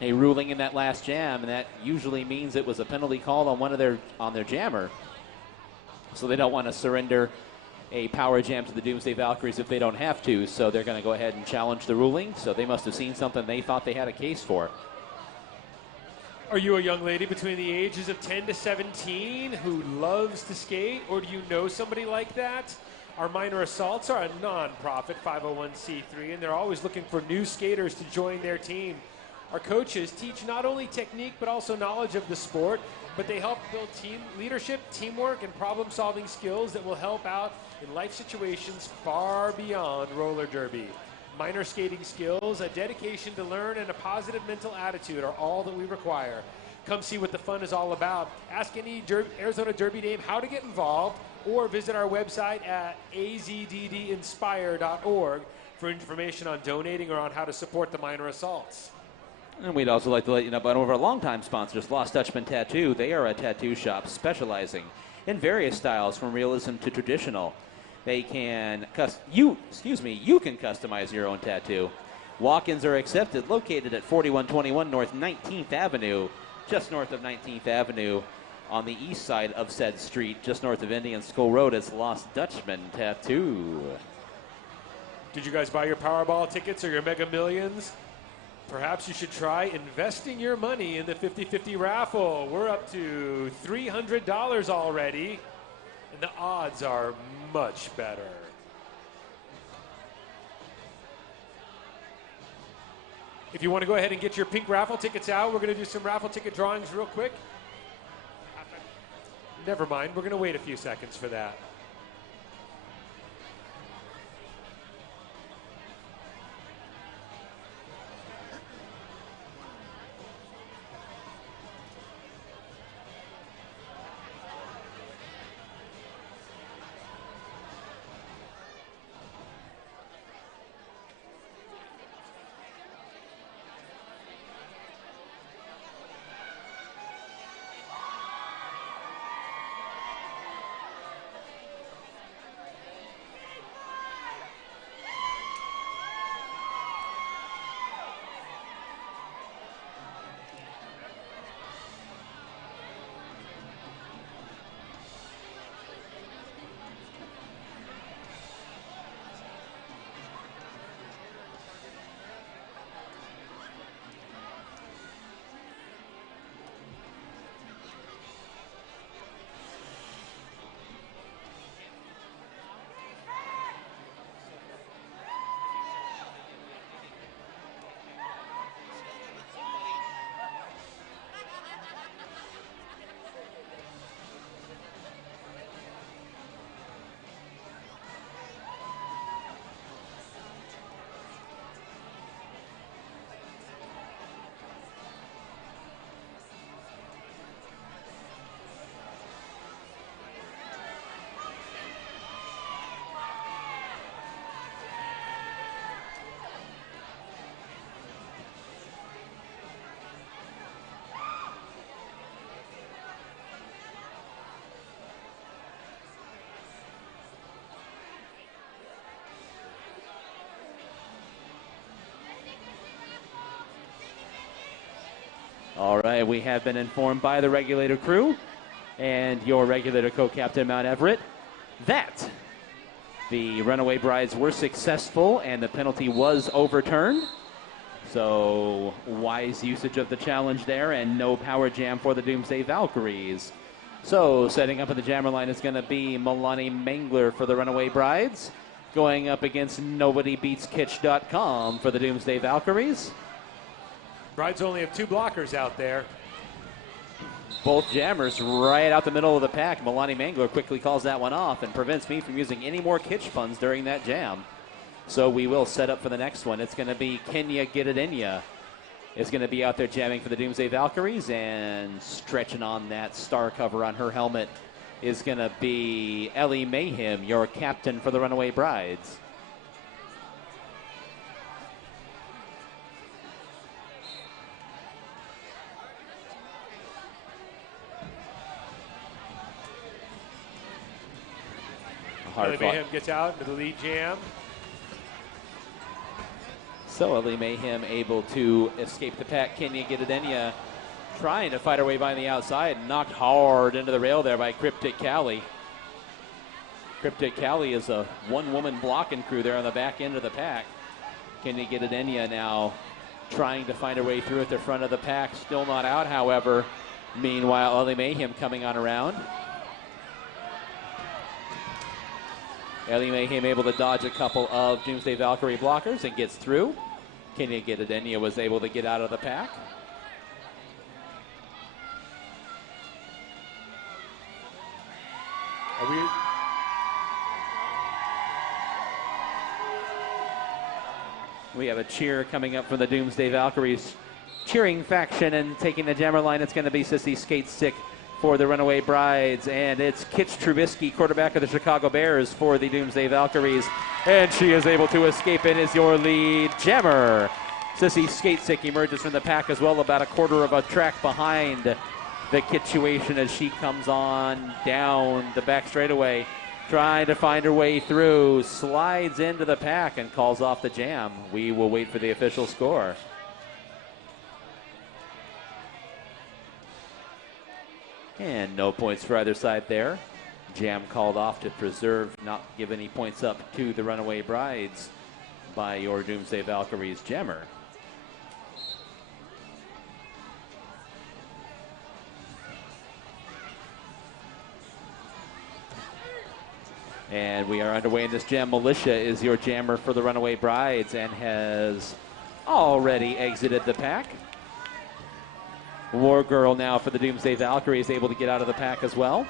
A ruling in that last jam, and that usually means it was a penalty called on their jammer. So they don't want to surrender a power jam to the Doomsday Valkyries if they don't have to. So they're going to go ahead and challenge the ruling. So they must have seen something they thought they had a case for. Are you a young lady between the ages of 10 to 17 who loves to skate, or do you know somebody like that? Our Minor Assaults are a non-profit 501c3, and they're always looking for new skaters to join their team. Our coaches teach not only technique but also knowledge of the sport, but they help build team leadership, teamwork, and problem-solving skills that will help out in life situations far beyond roller derby. Minor skating skills, a dedication to learn, and a positive mental attitude are all that we require. Come see what the fun is all about. Ask any Arizona Derby name how to get involved, or visit our website at azddinspire.org for information on donating or on how to support the Minor Assaults. And we'd also like to let you know about one of our longtime sponsors, Lost Dutchman Tattoo. They are a tattoo shop specializing in various styles from realism to traditional. They can you can customize your own tattoo. Walk-ins are accepted, located at 4121 North 19th Avenue, just north of 19th Avenue on the east side of said street, just north of Indian School Road. It's Lost Dutchman Tattoo. Did you guys buy your Powerball tickets or your Mega Millions? Perhaps you should try investing your money in the 50-50 raffle. We're up to $300 already, and the odds are much better. If you want to go ahead and get your pink raffle tickets out, we're going to do some raffle ticket drawings real quick. Never mind, we're going to wait a few seconds for that. All right, we have been informed by the regulator crew and your regulator co-captain, Mount Everett, that the Runaway Brides were successful and the penalty was overturned. So wise usage of the challenge there and no power jam for the Doomsday Valkyries. So setting up at the jammer line is going to be Milani Mangler for the Runaway Brides, going up against NobodyBeatsKitsch.com for the Doomsday Valkyries. Brides only have two blockers out there. Both jammers right out the middle of the pack. Milani Mangler quickly calls that one off and prevents me from using any more Kitsch funds during that jam. So we will set up for the next one. It's going to be Kenya Get It In Ya. It's going to be out there jamming for the Doomsday Valkyries, and stretching on that star cover on her helmet is going to be Ellie Mayhem, your captain for the Runaway Brides. Ellie Mayhem gets out into the lead jam. So Ellie Mayhem able to escape the pack. Kenya Gidadenia trying to fight her way by the outside, knocked hard into the rail there by Cryptic Callie. Cryptic Callie is a one-woman blocking crew there on the back end of the pack. Kenya Gidadenia now trying to find her way through at the front of the pack. Still not out, however. Meanwhile, Ellie Mayhem coming on around. Ellie Mayhem able to dodge a couple of Doomsday Valkyrie blockers and gets through. Kenya Gidadenia was able to get out of the pack. We have a cheer coming up from the Doomsday Valkyries cheering faction, and taking the jammer line, it's going to be Sissy Skate Stick for the Runaway Brides, and it's Kitch Trubisky, quarterback of the Chicago Bears, for the Doomsday Valkyries, and she is able to escape and is your lead jammer. Sissy Skate Stick emerges from the pack as well, about a quarter of a track behind the Kitchuation as she comes on down the back straightaway, trying to find her way through, slides into the pack and calls off the jam. We will wait for the official score. And no points for either side there. Jam called off to preserve, not give any points up to the Runaway Brides by your Doomsday Valkyries jammer. And we are underway in this jam. Militia is your jammer for the Runaway Brides and has already exited the pack. War Girl now for the Doomsday Valkyries, able to get out of the pack as well.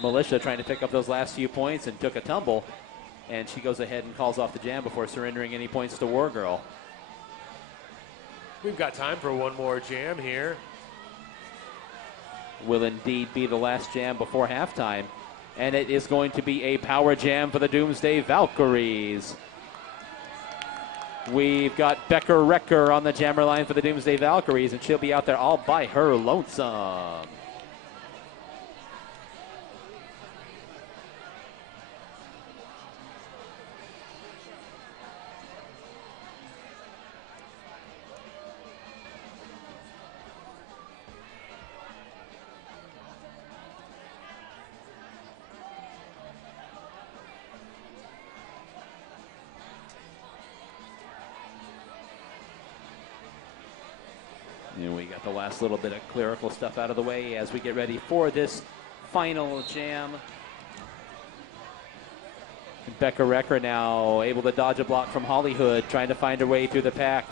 Militia trying to pick up those last few points and took a tumble, and she goes ahead and calls off the jam before surrendering any points to War Girl. We've got time for one more jam here. Will indeed be the last jam before halftime. And it is going to be a power jam for the Doomsday Valkyries. We've got Becker Wrecker on the jammer line for the Doomsday Valkyries, and she'll be out there all by her lonesome. And we got the last little bit of clerical stuff out of the way as we get ready for this final jam. Becca Wrecker now able to dodge a block from Hollywood, trying to find her way through the pack.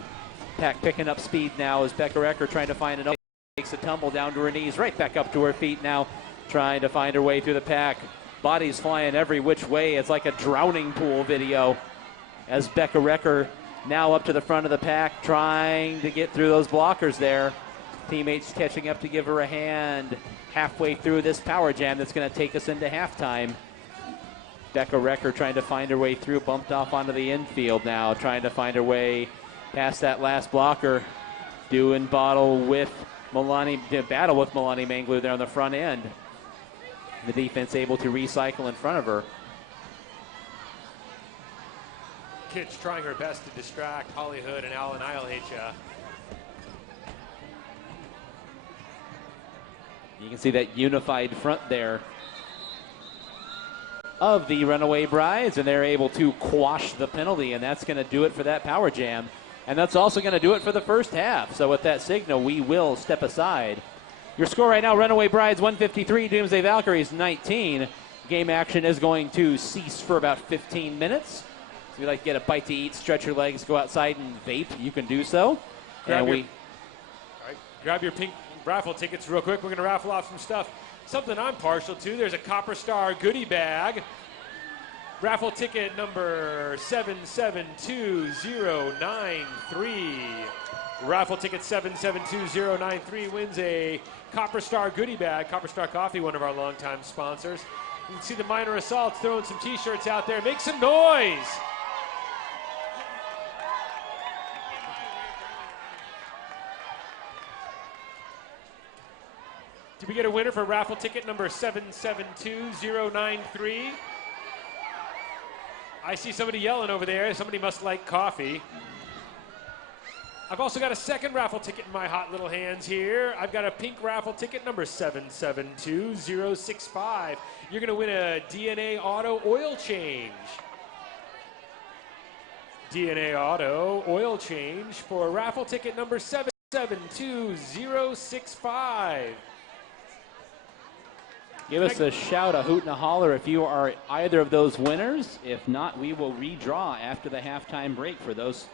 Pack picking up speed now as Becca Wrecker trying to find an opening. Takes a tumble down to her knees, right back up to her feet now, trying to find her way through the pack. Bodies flying every which way. It's like a drowning pool video as Becca Wrecker now up to the front of the pack, trying to get through those blockers there. Teammates catching up to give her a hand halfway through this power jam that's going to take us into halftime. Becca Wrecker trying to find her way through, bumped off onto the infield now, trying to find her way past that last blocker. Doing battle with Milani Manglu there on the front end. The defense able to recycle in front of her. Kitch trying her best to distract Hollywood and I'll annihilate ya. You can see that unified front there of the Runaway Brides, and they're able to quash the penalty, and that's going to do it for that power jam. And that's also going to do it for the first half. So with that signal, we will step aside. Your score right now, Runaway Brides 153, Doomsday Valkyries 19. Game action is going to cease for about 15 minutes. If you'd like to get a bite to eat, stretch your legs, go outside and vape, you can do so. Grab your pink raffle tickets real quick. We're going to raffle off some stuff. Something I'm partial to. There's a Copper Star goodie bag. Raffle ticket number 772093. Raffle ticket 772093 wins a Copper Star goodie bag. Copper Star Coffee, one of our longtime sponsors. You can see the Minor Assaults throwing some t-shirts out there. Make some noise. Did we get a winner for raffle ticket number 772093? I see somebody yelling over there. Somebody must like coffee. I've also got a second raffle ticket in my hot little hands here. I've got a pink raffle ticket number 772065. You're going to win a DNA Auto oil change. DNA Auto oil change for raffle ticket number 772065. Give us a shout, a hoot and a holler if you are either of those winners. If not, we will redraw after the halftime break for those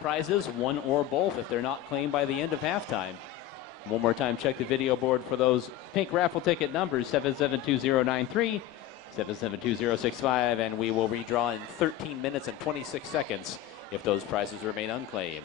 prizes, one or both, if they're not claimed by the end of halftime. One more time, check the video board for those pink raffle ticket numbers, 772093, 772065, and we will redraw in 13 minutes and 26 seconds if those prizes remain unclaimed.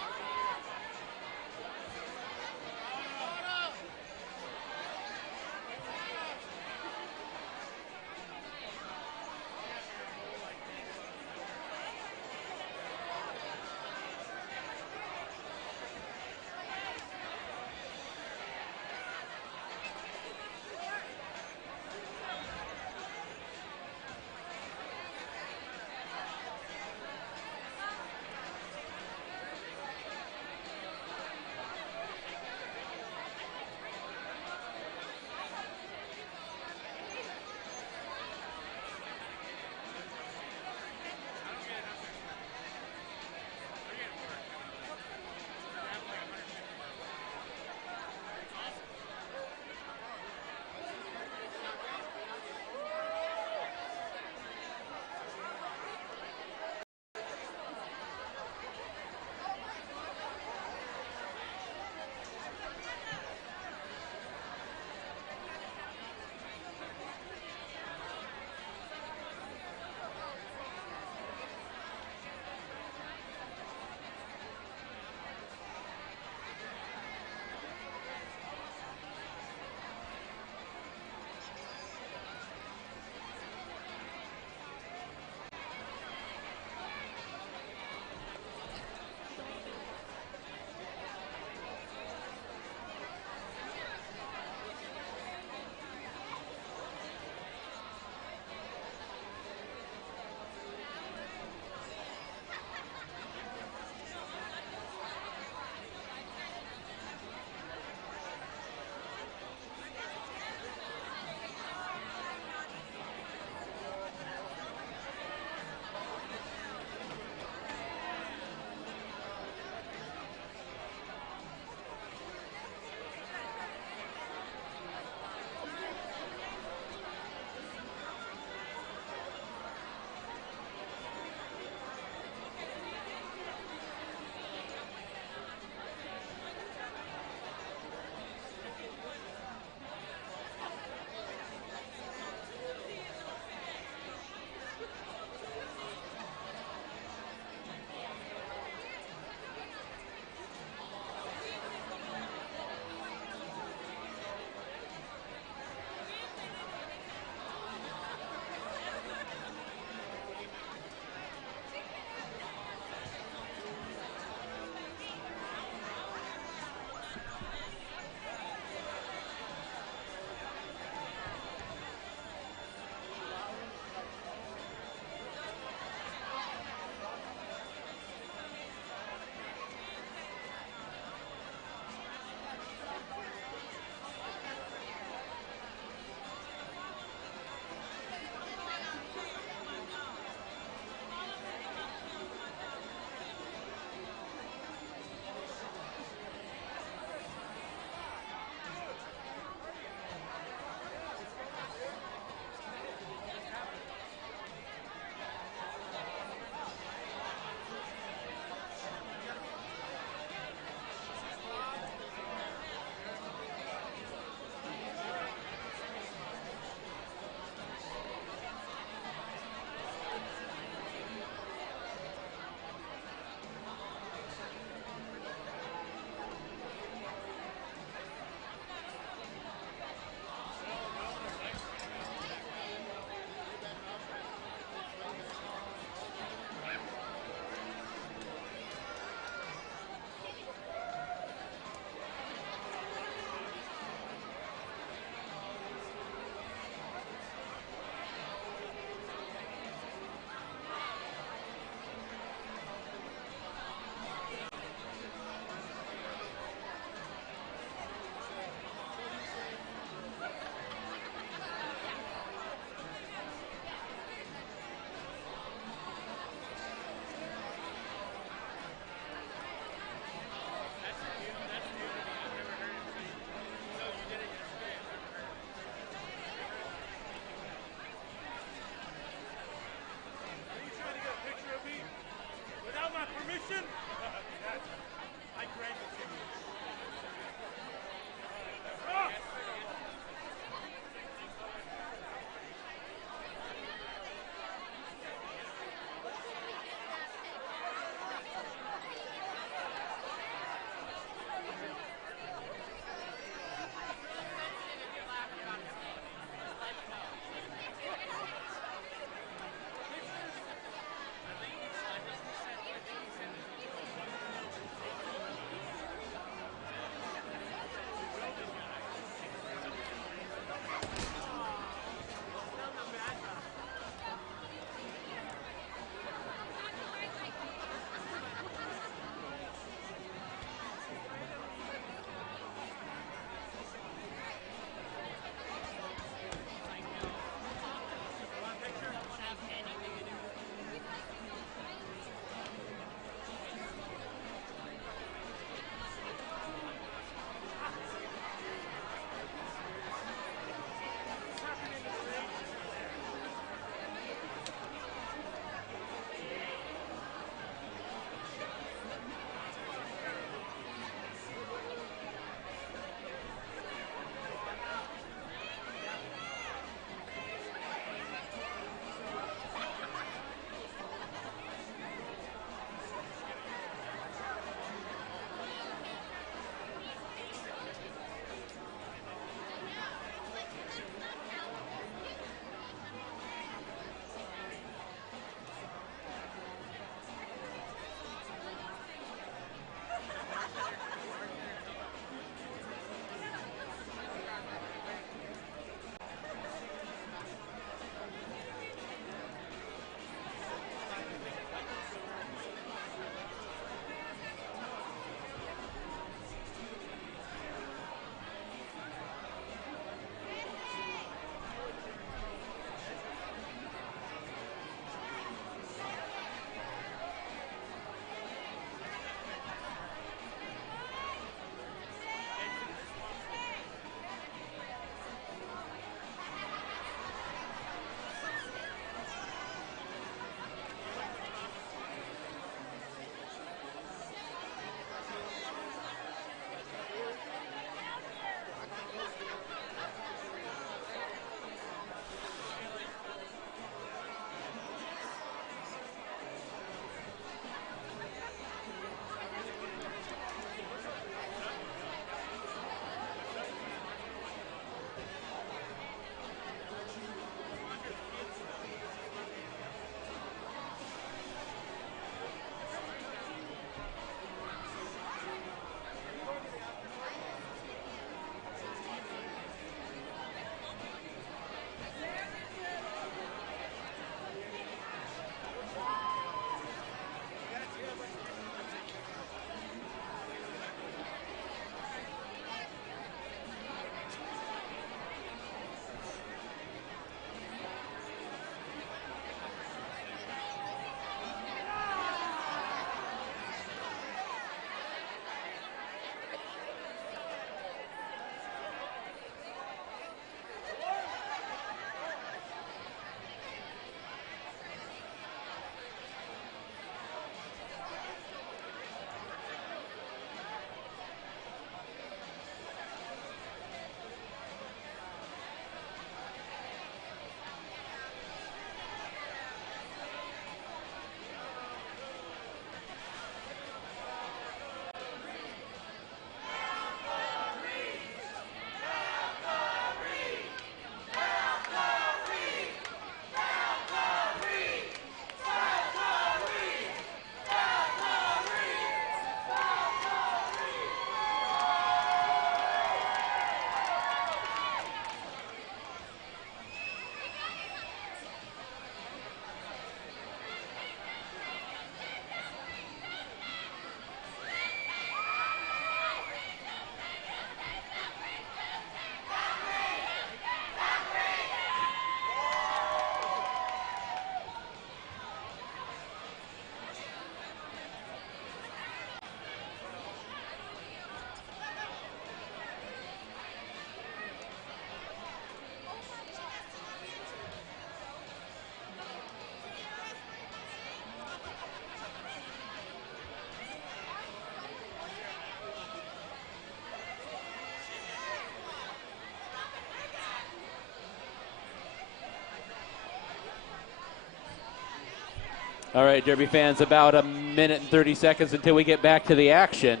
All right, Derby fans, about a minute and 30 seconds until we get back to the action.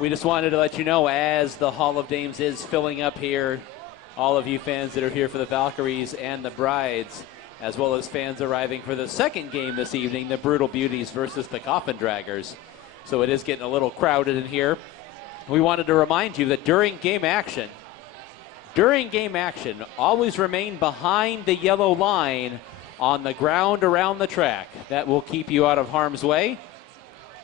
We just wanted to let you know, as the Hall of Dames is filling up here, all of you fans that are here for the Valkyries and the Brides, as well as fans arriving for the second game this evening, the Brutal Beauties versus the Coffin Draggers. So it is getting a little crowded in here. We wanted to remind you that during game action, always remain behind the yellow line on the ground around the track. That will keep you out of harm's way,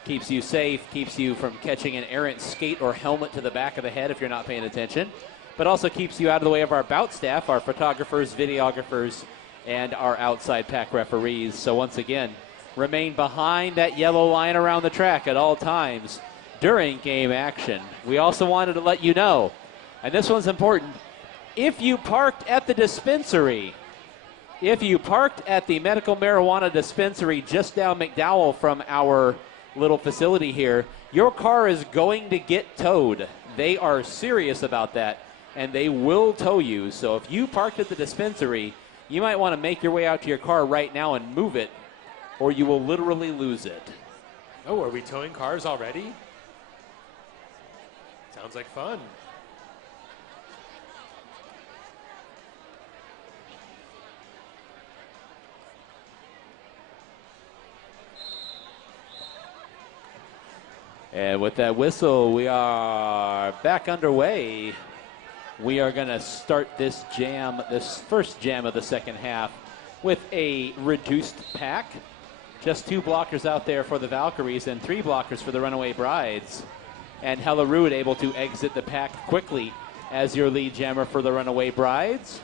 keeps you safe, keeps you from catching an errant skate or helmet to the back of the head if you're not paying attention, but also keeps you out of the way of our bout staff, our photographers, videographers, and our outside pack referees. So once again, remain behind that yellow line around the track at all times during game action. We also wanted to let you know, and this one's important, if you parked at the dispensary, if you parked at the medical marijuana dispensary just down McDowell from our little facility here, your car is going to get towed. They are serious about that, and they will tow you. So if you parked at the dispensary, you might want to make your way out to your car right now and move it, or you will literally lose it. Oh, are we towing cars already? Sounds like fun. And with that whistle, we are back underway. We are going to start this jam, this first jam of the second half, with a reduced pack. Just 2 blockers out there for the Valkyries and 3 blockers for the Runaway Brides. And Hella Rude able to exit the pack quickly as your lead jammer for the Runaway Brides.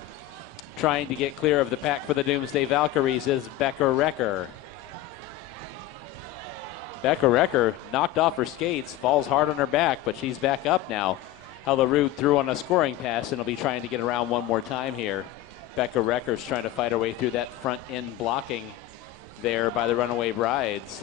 Trying to get clear of the pack for the Doomsday Valkyries is Becca Wrecker. Becca Wrecker knocked off her skates, falls hard on her back, but she's back up now. Hella Rude threw on a scoring pass and will be trying to get around one more time here. Becca Wrecker's trying to fight her way through that front end blocking there by the Runaway Brides.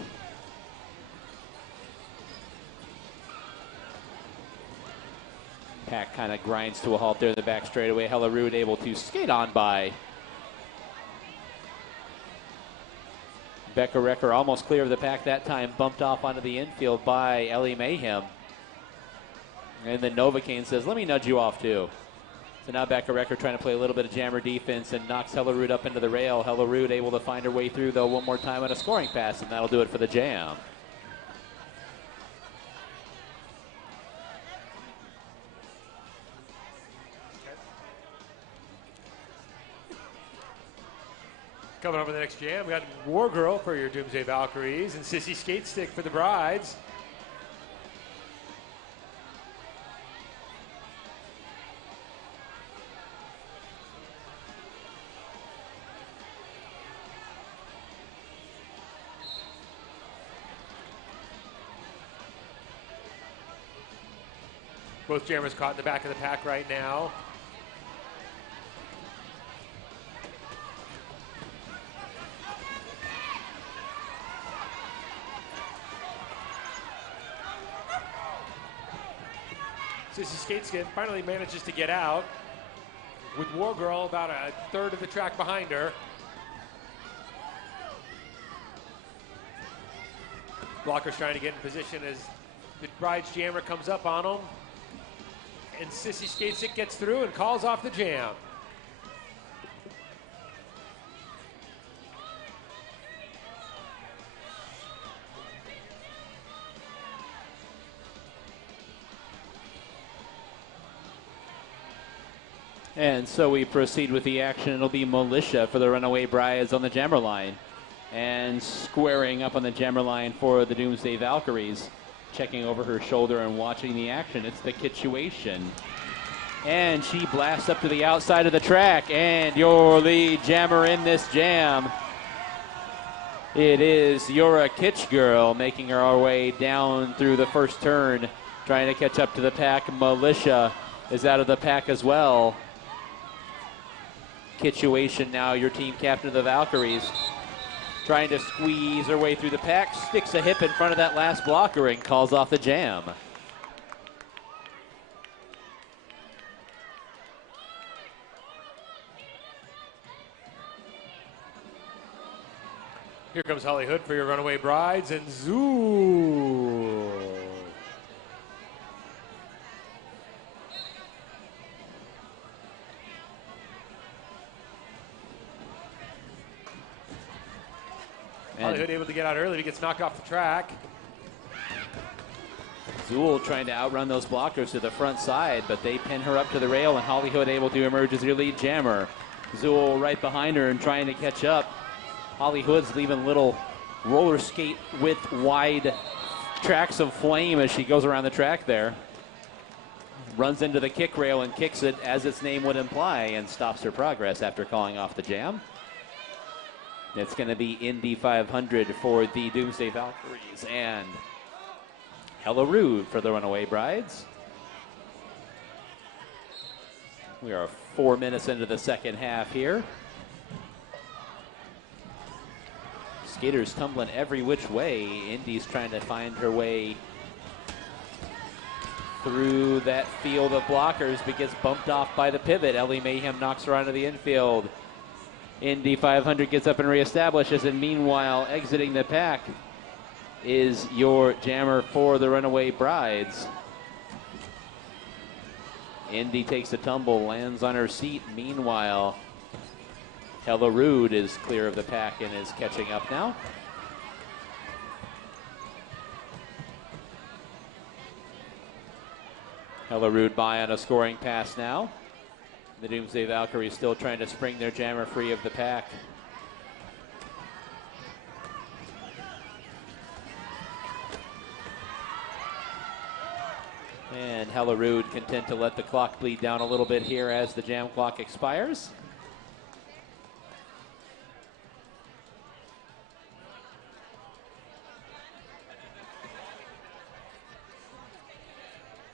Pack kind of grinds to a halt there in the back straightaway. Hella Rude able to skate on by. Becca Wrecker almost clear of the pack that time, bumped off onto the infield by Ellie Mayhem. And then Novocaine says, let me nudge you off too. So now Becca Wrecker trying to play a little bit of jammer defense and knocks Hella Rude up into the rail. Hella Rude able to find her way through though one more time on a scoring pass, and that'll do it for the jam. Coming up in the next jam, we got War Girl for your Doomsday Valkyries and Sissy Skate Stick for the Brides. Both jammers caught in the back of the pack right now. Sissy Skate Stick finally manages to get out, with War Girl about a third of the track behind her. Blocker's trying to get in position as the Bride's jammer comes up on him. And Sissy Skate Stick gets through and calls off the jam. And so we proceed with the action. It'll be Militia for the Runaway Brides on the jammer line. And squaring up on the jammer line for the Doomsday Valkyries. Checking over her shoulder and watching the action. It's the Kitchuation. And she blasts up to the outside of the track. And your lead jammer in this jam. It is Yura Kitch Girl making her way down through the first turn. Trying to catch up to the pack. Militia is out of the pack as well. Kitchuation now your team captain of the Valkyries. Trying to squeeze her way through the pack. Sticks a hip in front of that last blocker and calls off the jam. Here comes Holly Hood for your Runaway Brides, and Zool. Holly Hood able to get out early. He gets knocked off the track. Zool trying to outrun those blockers to the front side, but they pin her up to the rail, and Holly Hood able to emerge as your lead jammer. Zool right behind her and trying to catch up. Holly Hood's leaving little roller skate width wide tracks of flame as she goes around the track there. Runs into the kick rail and kicks it as its name would imply and stops her progress after calling off the jam. It's going to be Indy 500 for the Doomsday Valkyries and Hella Rude for the Runaway Brides. We are 4 minutes into the second half here. Skaters tumbling every which way. Indy's trying to find her way through that field of blockers, but gets bumped off by the pivot. Ellie Mayhem knocks her onto the infield. Indy 500 gets up and reestablishes, and meanwhile, exiting the pack is your jammer for the Runaway Brides. Indy takes a tumble, lands on her seat. Meanwhile, Hella Rude is clear of the pack and is catching up now. Hella Rude by on a scoring pass now. The Doomsday Valkyries still trying to spring their jammer free of the pack. And Hella Rude content to let the clock bleed down a little bit here as the jam clock expires.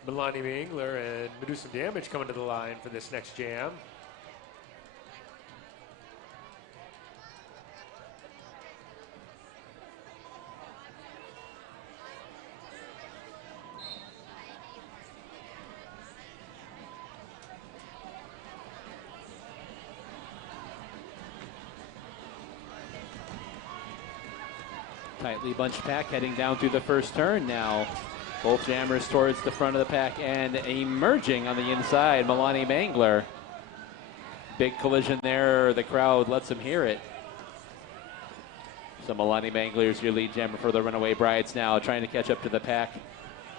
Milani Mangler and Medusa Damage coming to the line for this next jam. Tightly bunched pack heading down through the first turn now. Both jammers towards the front of the pack and emerging on the inside, Milani Mangler. Big collision there. The crowd lets him hear it. So Milani Mangler is your lead jammer for the Runaway Brides now, trying to catch up to the pack.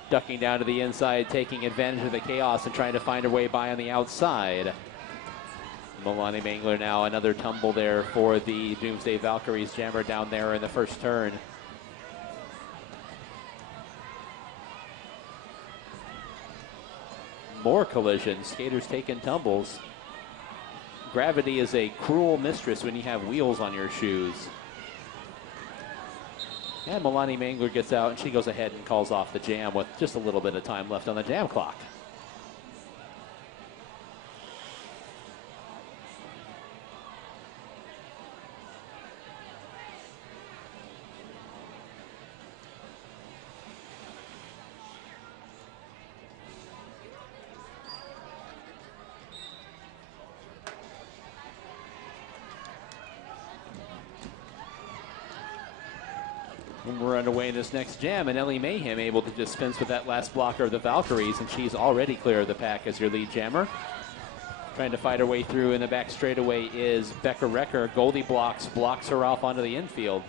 Ducking down to the inside, taking advantage of the chaos and trying to find her way by on the outside. Milani Mangler now, another tumble there for the Doomsday Valkyries jammer down there in the first turn. More collisions, skaters taking tumbles. Gravity is a cruel mistress when you have wheels on your shoes. And Milani Mangler gets out and she goes ahead and calls off the jam with just a little bit of time left on the jam clock. We're underway in this next jam, and Ellie Mayhem able to dispense with that last blocker of the Valkyries, and she's already clear of the pack as your lead jammer. Trying to fight her way through in the back straightaway is Becca Recker. Goldie blocks her off onto the infield.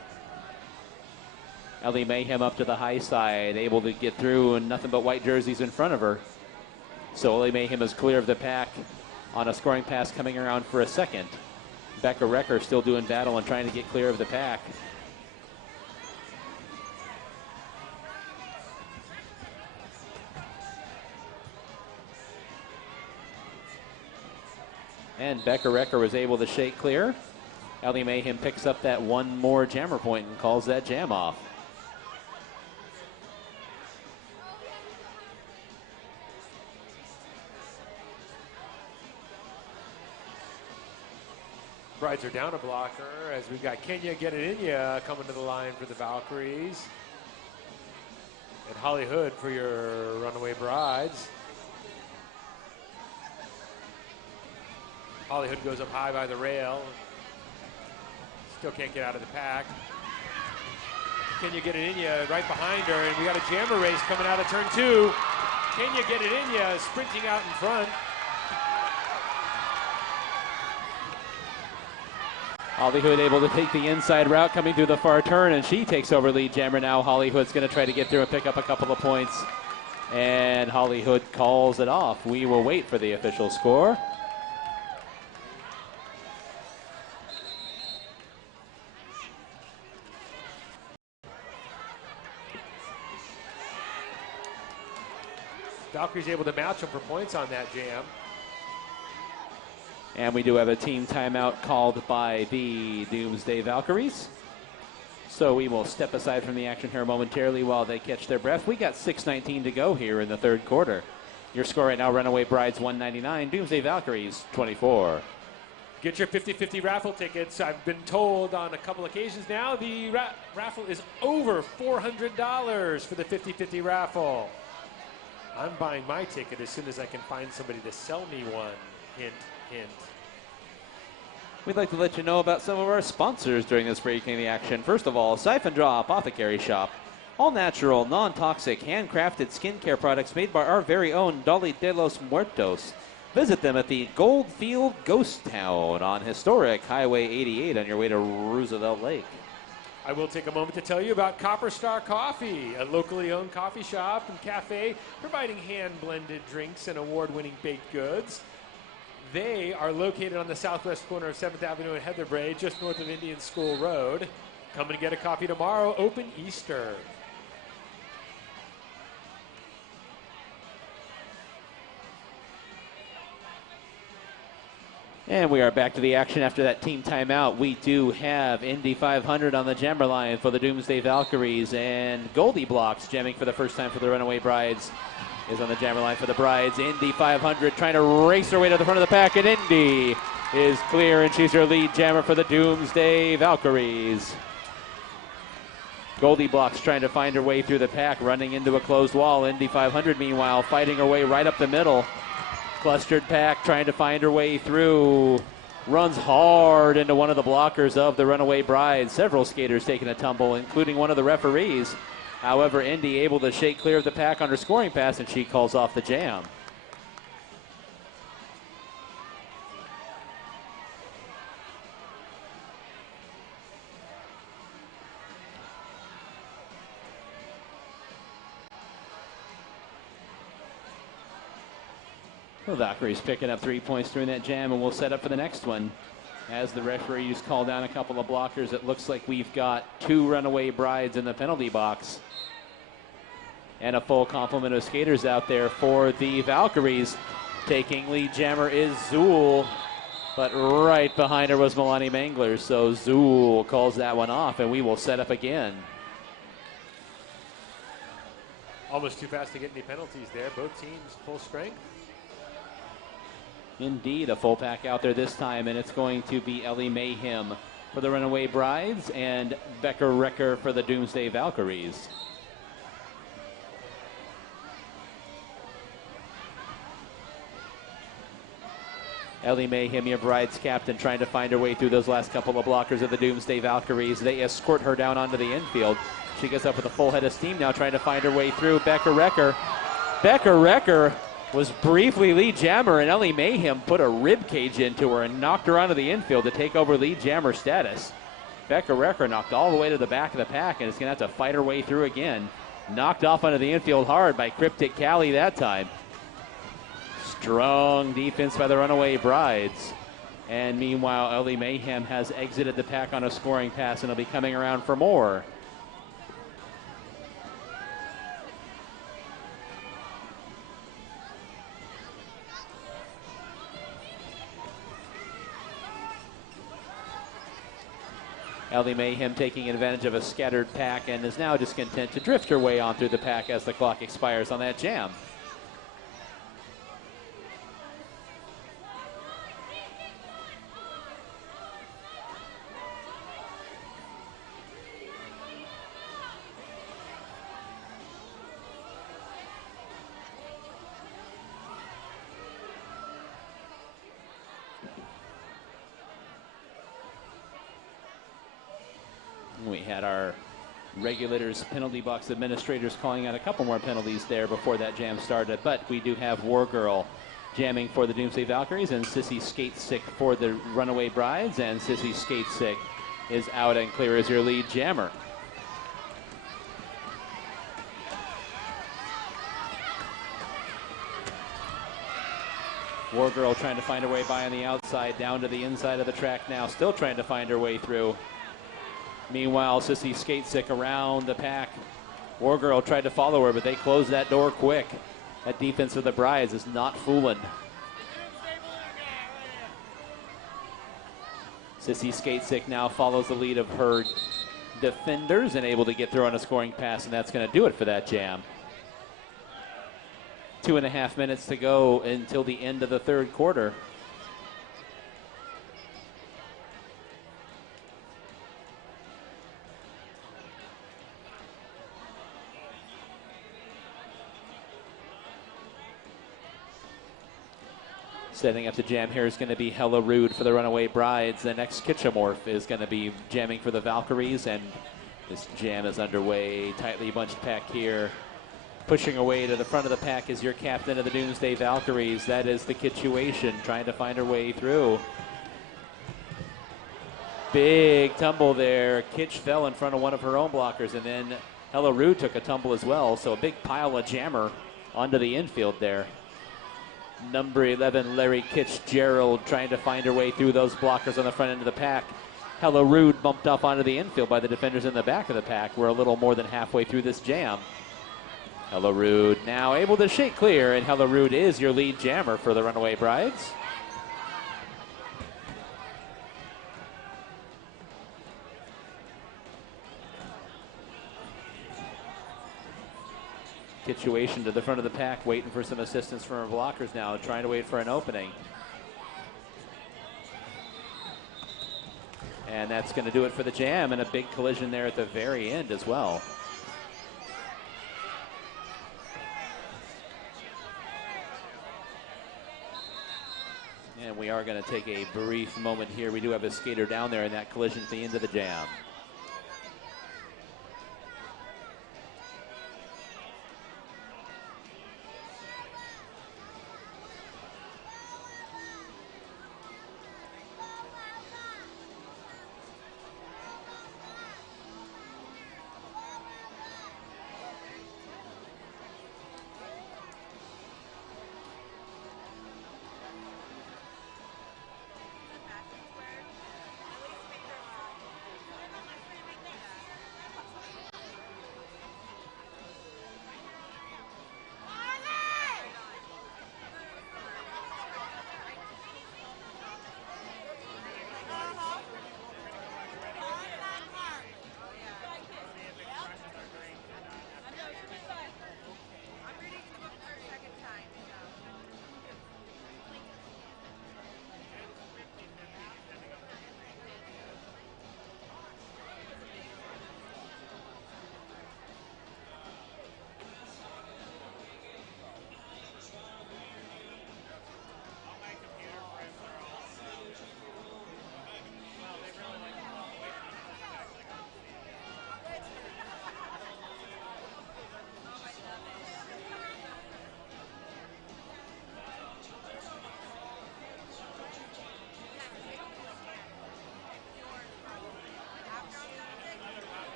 Ellie Mayhem up to the high side, able to get through, and nothing but white jerseys in front of her. So Ellie Mayhem is clear of the pack on a scoring pass coming around for a second. Becca Recker still doing battle and trying to get clear of the pack. And Becca Recker was able to shake clear. Ellie Mayhem picks up that one more jammer point and calls that jam off. Brides are down a blocker as we've got Kenya Gedeninya coming to the line for the Valkyries. And Holly Hood for your Runaway Brides. Holly Hood goes up high by the rail. Still can't get out of the pack. Kenya get it in ya right behind her, and we got a jammer race coming out of turn 2. Kenya get it in ya, sprinting out in front. Hollywood able to take the inside route coming through the far turn, and she takes over lead jammer now. Hollywood's going to try to get through and pick up a couple of points, and Hollywood calls it off. We will wait for the official score. Valkyrie's able to match them for points on that jam. And we do have a team timeout called by the Doomsday Valkyries. So we will step aside from the action here momentarily while they catch their breath. We got 6:19 to go here in the third quarter. Your score right now, Runaway Brides 199, Doomsday Valkyries 24. Get your 50-50 raffle tickets. I've been told on a couple occasions now the raffle is over $400 for the 50-50 raffle. I'm buying my ticket as soon as I can find somebody to sell me one. Hint, hint. We'd like to let you know about some of our sponsors during this break in the action. First of all, Siphon Draw Apothecary Shop. All natural, non-toxic, handcrafted skincare products made by our very own Dolly de los Muertos. Visit them at the Goldfield Ghost Town on historic Highway 88 on your way to Roosevelt Lake. I will take a moment to tell you about Copper Star Coffee, a locally owned coffee shop and cafe providing hand-blended drinks and award-winning baked goods. They are located on the southwest corner of 7th Avenue and Heatherbray, just north of Indian School Road. Come and get a coffee tomorrow, open Easter. And we are back to the action after that team timeout. We do have Indy 500 on the jammer line for the Doomsday Valkyries, and Goldie Blocks jamming for the first time for the Runaway Brides is on the jammer line for the Brides. Indy 500 trying to race her way to the front of the pack, and Indy is clear, and she's her lead jammer for the Doomsday Valkyries. Goldie Blocks trying to find her way through the pack, running into a closed wall. Indy 500, meanwhile, fighting her way right up the middle. Clustered pack trying to find her way through. Runs hard into one of the blockers of the Runaway Brides. Several skaters taking a tumble, including one of the referees. However, Indy able to shake clear of the pack on her scoring pass, and she calls off the jam. The Valkyries picking up 3 points during that jam, and we'll set up for the next one. As the referees call down a couple of blockers, it looks like we've got 2 Runaway Brides in the penalty box. And a full complement of skaters out there for the Valkyries. Taking lead jammer is Zool, but right behind her was Milani Mangler, so Zool calls that one off, and we will set up again. Almost too fast to get any penalties there. Both teams full strength. Indeed, a full pack out there this time, and it's going to be Ellie Mayhem for the Runaway Brides and Becca Recker for the Doomsday Valkyries. Ellie Mayhem, your bride's captain, trying to find her way through those last couple of blockers of the Doomsday Valkyries. They escort her down onto the infield. She gets up with a full head of steam now, trying to find her way through. Becca Recker. Becca Recker was briefly lead jammer, and Ellie Mayhem put a rib cage into her and knocked her onto the infield to take over lead jammer status. Becca Recker knocked all the way to the back of the pack and is going to have to fight her way through again. Knocked off onto the infield hard by Cryptic Callie that time. Strong defense by the Runaway Brides. And meanwhile, Ellie Mayhem has exited the pack on a scoring pass and will be coming around for more. Ellie Mayhem taking advantage of a scattered pack and is now just content to drift her way on through the pack as the clock expires on that jam. We had our Regulators, penalty box administrators calling out a couple more penalties there before that jam started. But we do have War Girl jamming for the Doomsday Valkyries and Sissy Skate Sick for the Runaway Brides. And Sissy Skate Sick is out and clear as your lead jammer. War Girl trying to find her way by on the outside, down to the inside of the track now, still trying to find her way through. Meanwhile, Sissy Skate Sick around the pack. War Girl tried to follow her, but they closed that door quick. That defense of the Brides is not fooling. Sissy Skate Sick now follows the lead of her defenders and able to get through on a scoring pass, and that's going to do it for that jam. 2.5 minutes to go until the end of the third quarter. Setting up the jam here is going to be Hella Rude for the Runaway Brides. The next Kitchamorph is going to be jamming for the Valkyries, and this jam is underway. Tightly bunched pack here. Pushing away to the front of the pack is your captain of the Doomsday Valkyries. That is the Kitchuation, trying to find her way through. Big tumble there. Kitch fell in front of one of her own blockers, and then Hella Rude took a tumble as well. So a big pile of jammer onto the infield there. Number 11, Larry Kitch-Gerald, trying to find her way through those blockers on the front end of the pack. Hella Rude bumped off onto the infield by the defenders in the back of the pack. We're a little more than halfway through this jam. Hella Rude now able to shake clear, and Hella Rude is your lead jammer for the Runaway Brides. Situation to the front of the pack, waiting for some assistance from her blockers now, trying to wait for an opening. And that's going to do it for the jam, and a big collision there at the very end as well. And we are going to take a brief moment here. We do have a skater down there in that collision at the end of the jam.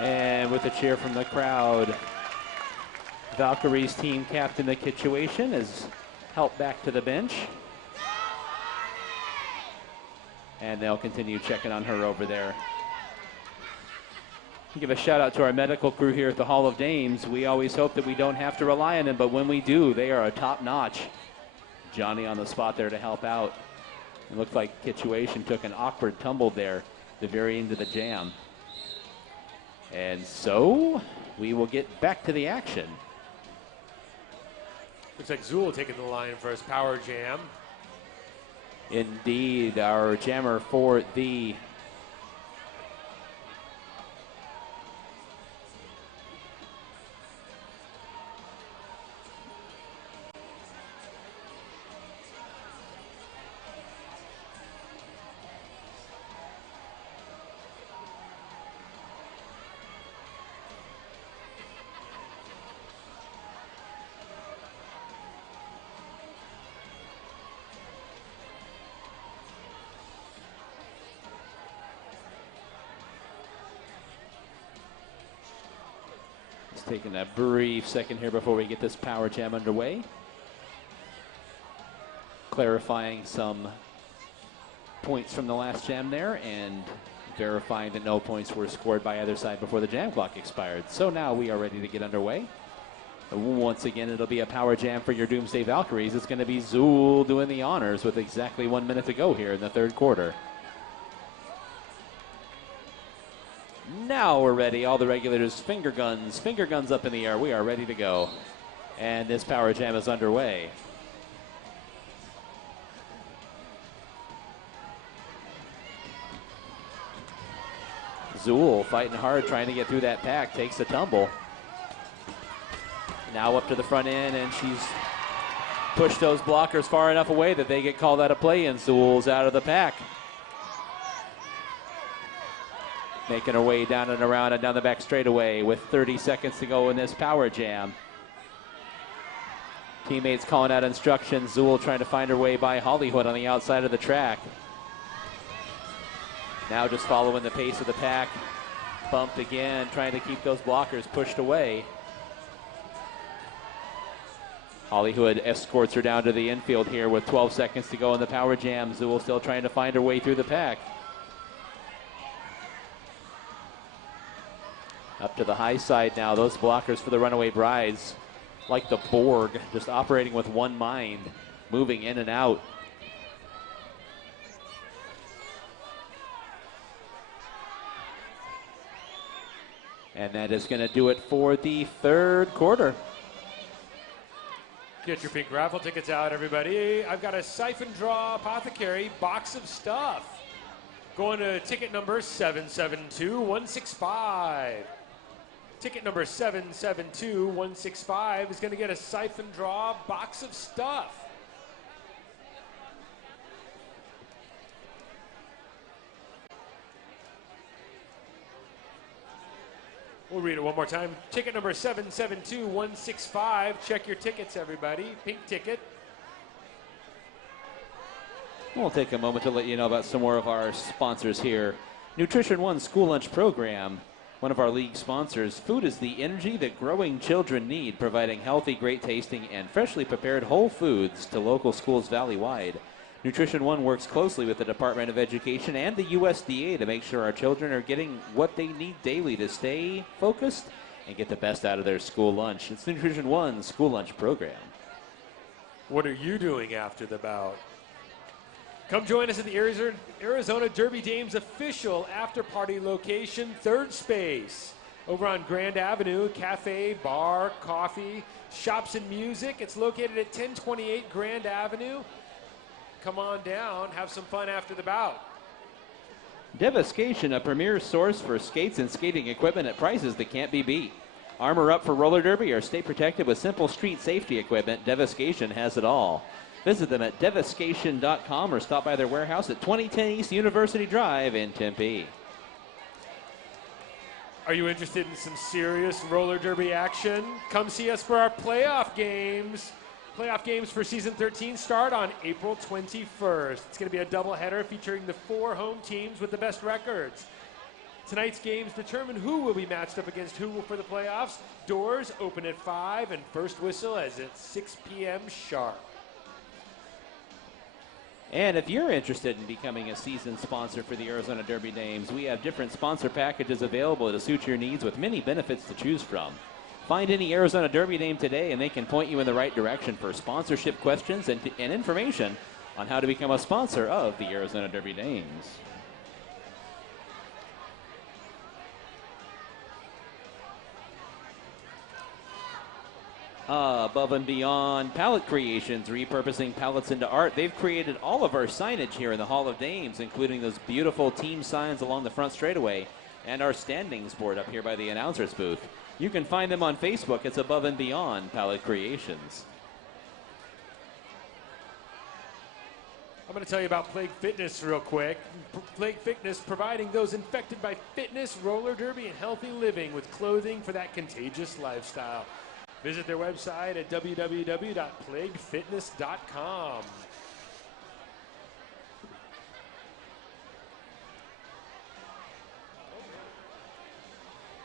And with a cheer from the crowd, Valkyries team captain, the Kitchuation, is helped back to the bench. And they'll continue checking on her over there. Give a shout out to our medical crew here at the Hall of Dames. We always hope that we don't have to rely on them, but when we do, they are a top notch. Johnny on the spot there to help out. It looked like Kitchuation took an awkward tumble there at the very end of the jam. And so we will get back to the action. Looks like Zool taking the line for his power jam. Indeed, our jammer for the taking a brief second here before we get this power jam underway. Clarifying some points from the last jam there and verifying that no points were scored by either side before the jam clock expired. So now we are ready to get underway. Once again, it'll be a power jam for your Doomsday Valkyries. It's going to be Zool doing the honors with exactly 1 minute to go here in the third quarter. Now we're ready. All the regulators, finger guns up in the air. We are ready to go. And this power jam is underway. Zool fighting hard, trying to get through that pack, takes a tumble. Now up to the front end, and she's pushed those blockers far enough away that they get called out of play, and Zool's out of the pack. Making her way down and around and down the back straightaway with 30 seconds to go in this power jam. Teammates calling out instructions. Zool trying to find her way by Hollywood on the outside of the track. Now just following the pace of the pack. Bumped again, trying to keep those blockers pushed away. Hollywood escorts her down to the infield here with 12 seconds to go in the power jam. Zool still trying to find her way through the pack. Up to the high side now. Those blockers for the Runaway Brides, like the Borg, just operating with one mind, moving in and out. And that is going to do it for the third quarter. Get your pink raffle tickets out, everybody. I've got a Siphon Draw Apothecary box of stuff. Going to ticket number 772165. Ticket number 772165 is going to get a Siphon Draw box of stuff. We'll read it one more time. Ticket number 772165. Check your tickets, everybody. Pink ticket. We'll take a moment to let you know about some more of our sponsors here. Nutrition One School Lunch Program, one of our league sponsors. Food is the energy that growing children need, providing healthy, great tasting, and freshly prepared whole foods to local schools valley-wide. Nutrition One works closely with the Department of Education and the USDA to make sure our children are getting what they need daily to stay focused and get the best out of their school lunch. It's Nutrition One School Lunch Program. What are you doing after the bout? Come join us at the Arizona Derby Dames official after-party location, Third Space. Over on Grand Avenue, cafe, bar, coffee, shops and music. It's located at 1028 Grand Avenue. Come on down, have some fun after the bout. Devastation, a premier source for skates and skating equipment at prices that can't be beat. Armor up for roller derby or stay protected with simple street safety equipment. Devastation has it all. Visit them at devastation.com or stop by their warehouse at 2010 East University Drive in Tempe. Are you interested in some serious roller derby action? Come see us for our playoff games. Playoff games for season 13 start on April 21st. It's going to be a doubleheader featuring the 4 home teams with the best records. Tonight's games determine who will be matched up against who for the playoffs. Doors open at 5 and first whistle is at 6 p.m. sharp. And if you're interested in becoming a season sponsor for the Arizona Derby Dames, we have different sponsor packages available to suit your needs with many benefits to choose from. Find any Arizona Derby Dame today and they can point you in the right direction for sponsorship questions and information on how to become a sponsor of the Arizona Derby Dames. Above and Beyond Palette Creations, repurposing pallets into art. They've created all of our signage here in the Hall of Dames, including those beautiful team signs along the front straightaway and our standings board up here by the announcer's booth. You can find them on Facebook. It's Above and Beyond Palette Creations. I'm going to tell you about Plague Fitness real quick. Plague Fitness providing those infected by fitness, roller derby, and healthy living with clothing for that contagious lifestyle. Visit their website at www.plaguefitness.com.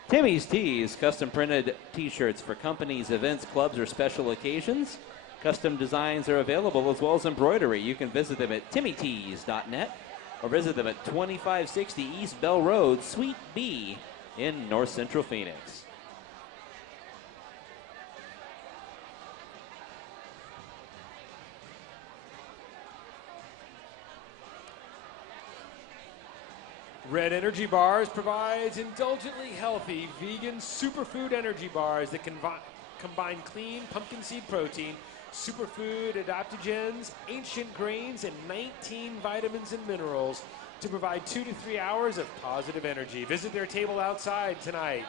Timmy's Tees, custom printed t-shirts for companies, events, clubs, or special occasions. Custom designs are available as well as embroidery. You can visit them at timmytees.net or visit them at 2560 East Bell Road, Suite B in North Central Phoenix. Red Energy Bars provides indulgently healthy vegan superfood energy bars that combine clean pumpkin seed protein, superfood adaptogens, ancient grains, and 19 vitamins and minerals to provide 2 to 3 hours of positive energy. Visit their table outside tonight.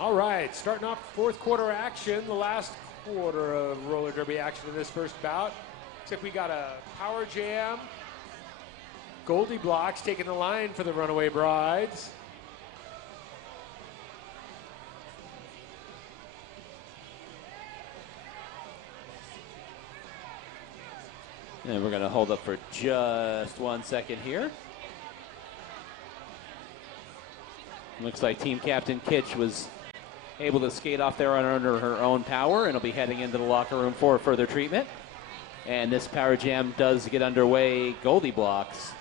All right, starting off fourth quarter action, the last quarter of roller derby action in this first bout. Looks like we got a power jam. Goldie Blocks taking the line for the Runaway Brides. And we're going to hold up for just 1 second here. Looks like team captain Kitch was able to skate off there under her own power and will be heading into the locker room for further treatment. And this power jam does get underway. Goldie Blocks,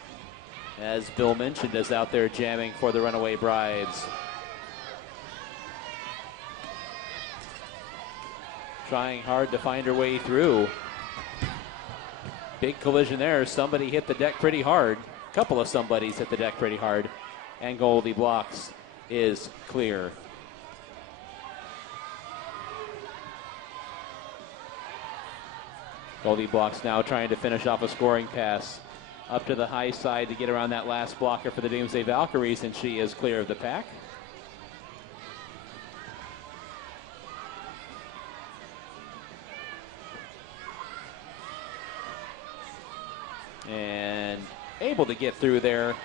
as Bill mentioned, is out there jamming for the Runaway Brides. Trying hard to find her way through. Big collision there. Somebody hit the deck pretty hard. A couple of somebodies hit the deck pretty hard. And Goldie Blocks is clear. Goldie Blocks now trying to finish off a scoring pass up to the high side to get around that last blocker for the Doomsday Valkyries, and she is clear of the pack. And able to get through there.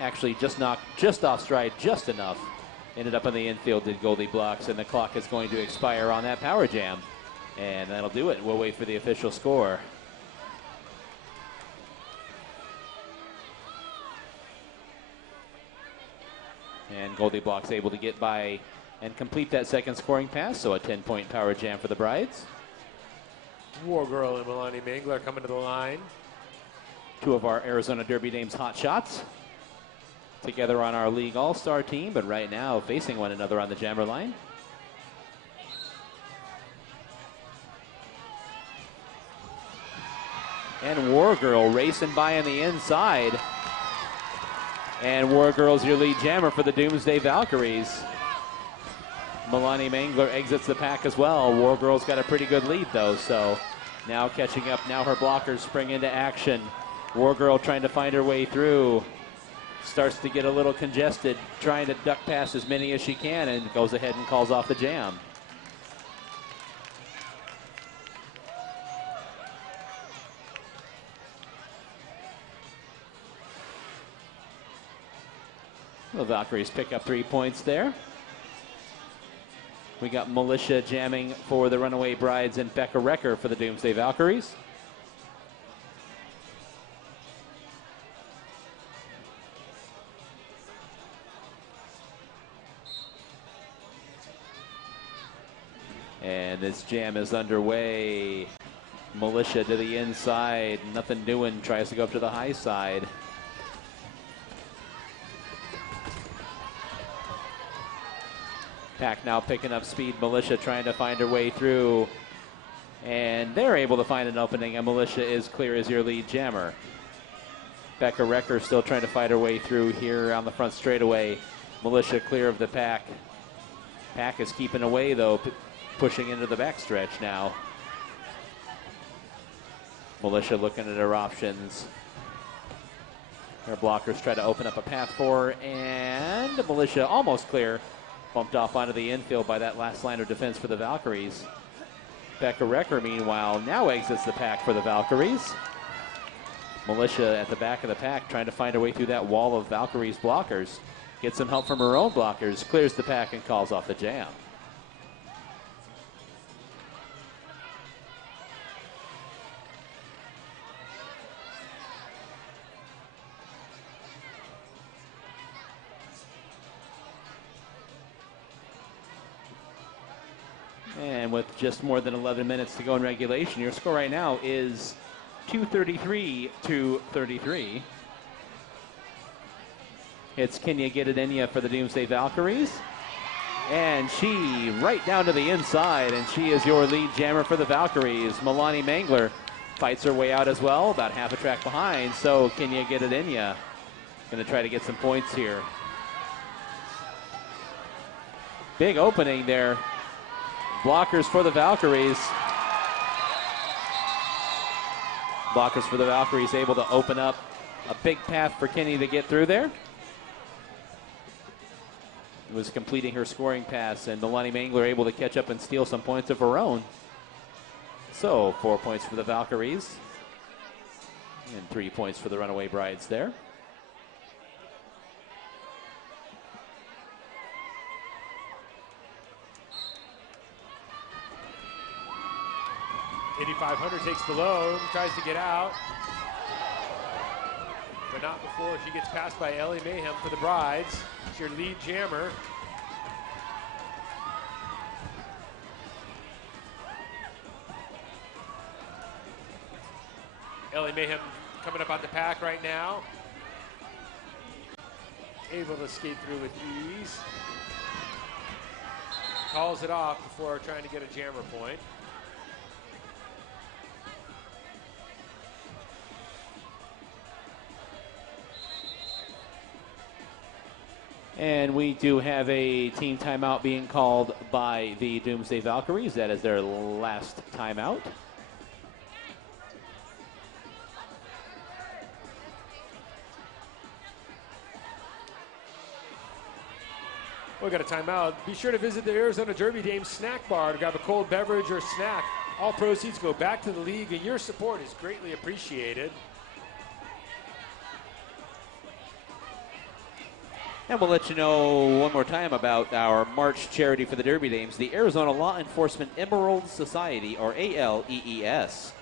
Actually just off stride just enough. Ended up in the infield did Goldie Blocks, and the clock is going to expire on that power jam. And that'll do it. We'll wait for the official score. And Goldie Blocks able to get by and complete that second scoring pass, so a 10-point power jam for the Brides. War Girl and Milani Mangler coming to the line. Two of our Arizona Derby Dames hot shots. together on our league all-star team, but right now facing one another on the jammer line. And War Girl racing by on the inside. And War Girl's your lead jammer for the Doomsday Valkyries. Melanie Mangler exits the pack as well. War Girl's got a pretty good lead though, so now catching up. Now her blockers spring into action. War Girl trying to find her way through. Starts to get a little congested, trying to duck past as many as she can, and goes ahead and calls off the jam. The Valkyries pick up 3 points there. We got Militia jamming for the Runaway Brides and Becca Recker for the Doomsday Valkyries. And this jam is underway. Militia to the inside. Nothing doing. Tries to go up to the high side. Pack now picking up speed. Militia trying to find her way through. And they're able to find an opening, and Militia is clear as your lead jammer. Becca Recker still trying to fight her way through here on the front straightaway. Militia clear of the pack. Pack is keeping away though, pushing into the backstretch now. Militia looking at her options. Her blockers try to open up a path for her, and Militia almost clear. Bumped off onto the infield by that last line of defense for the Valkyries. Becca Recker, meanwhile, now exits the pack for the Valkyries. Militia at the back of the pack trying to find her way through that wall of Valkyries blockers. Gets some help from her own blockers, clears the pack and calls off the jam. And with just more than 11 minutes to go in regulation, your score right now is 233-33. It's Can You Get It In Ya for the Doomsday Valkyries. And she right down to the inside, and she is your lead jammer for the Valkyries. Melanie Mangler fights her way out as well, about half a track behind. So Can You Get It In Ya? Going to try to get some points here. Big opening there. Blockers for the Valkyries. Blockers for the Valkyries able to open up a big path for Kenny to get through there. Was completing her scoring pass, and Melanie Mangler able to catch up and steal some points of her own. So 4 points for the Valkyries and 3 points for the Runaway Brides there. 8500 takes the load, tries to get out, but not before she gets passed by Ellie Mayhem for the Brides. She's your lead jammer. Ellie Mayhem coming up on the pack right now. Able to skate through with ease. Calls it off before trying to get a jammer point. And we do have a team timeout being called by the Doomsday Valkyries. That is their last timeout. We got a timeout. Be sure to visit the Arizona Derby Dame snack bar to grab a cold beverage or snack. All proceeds go back to the league, and your support is greatly appreciated. And we'll let you know one more time about our March charity for the Derby Dames, the Arizona Law Enforcement Emerald Society, or ALEES.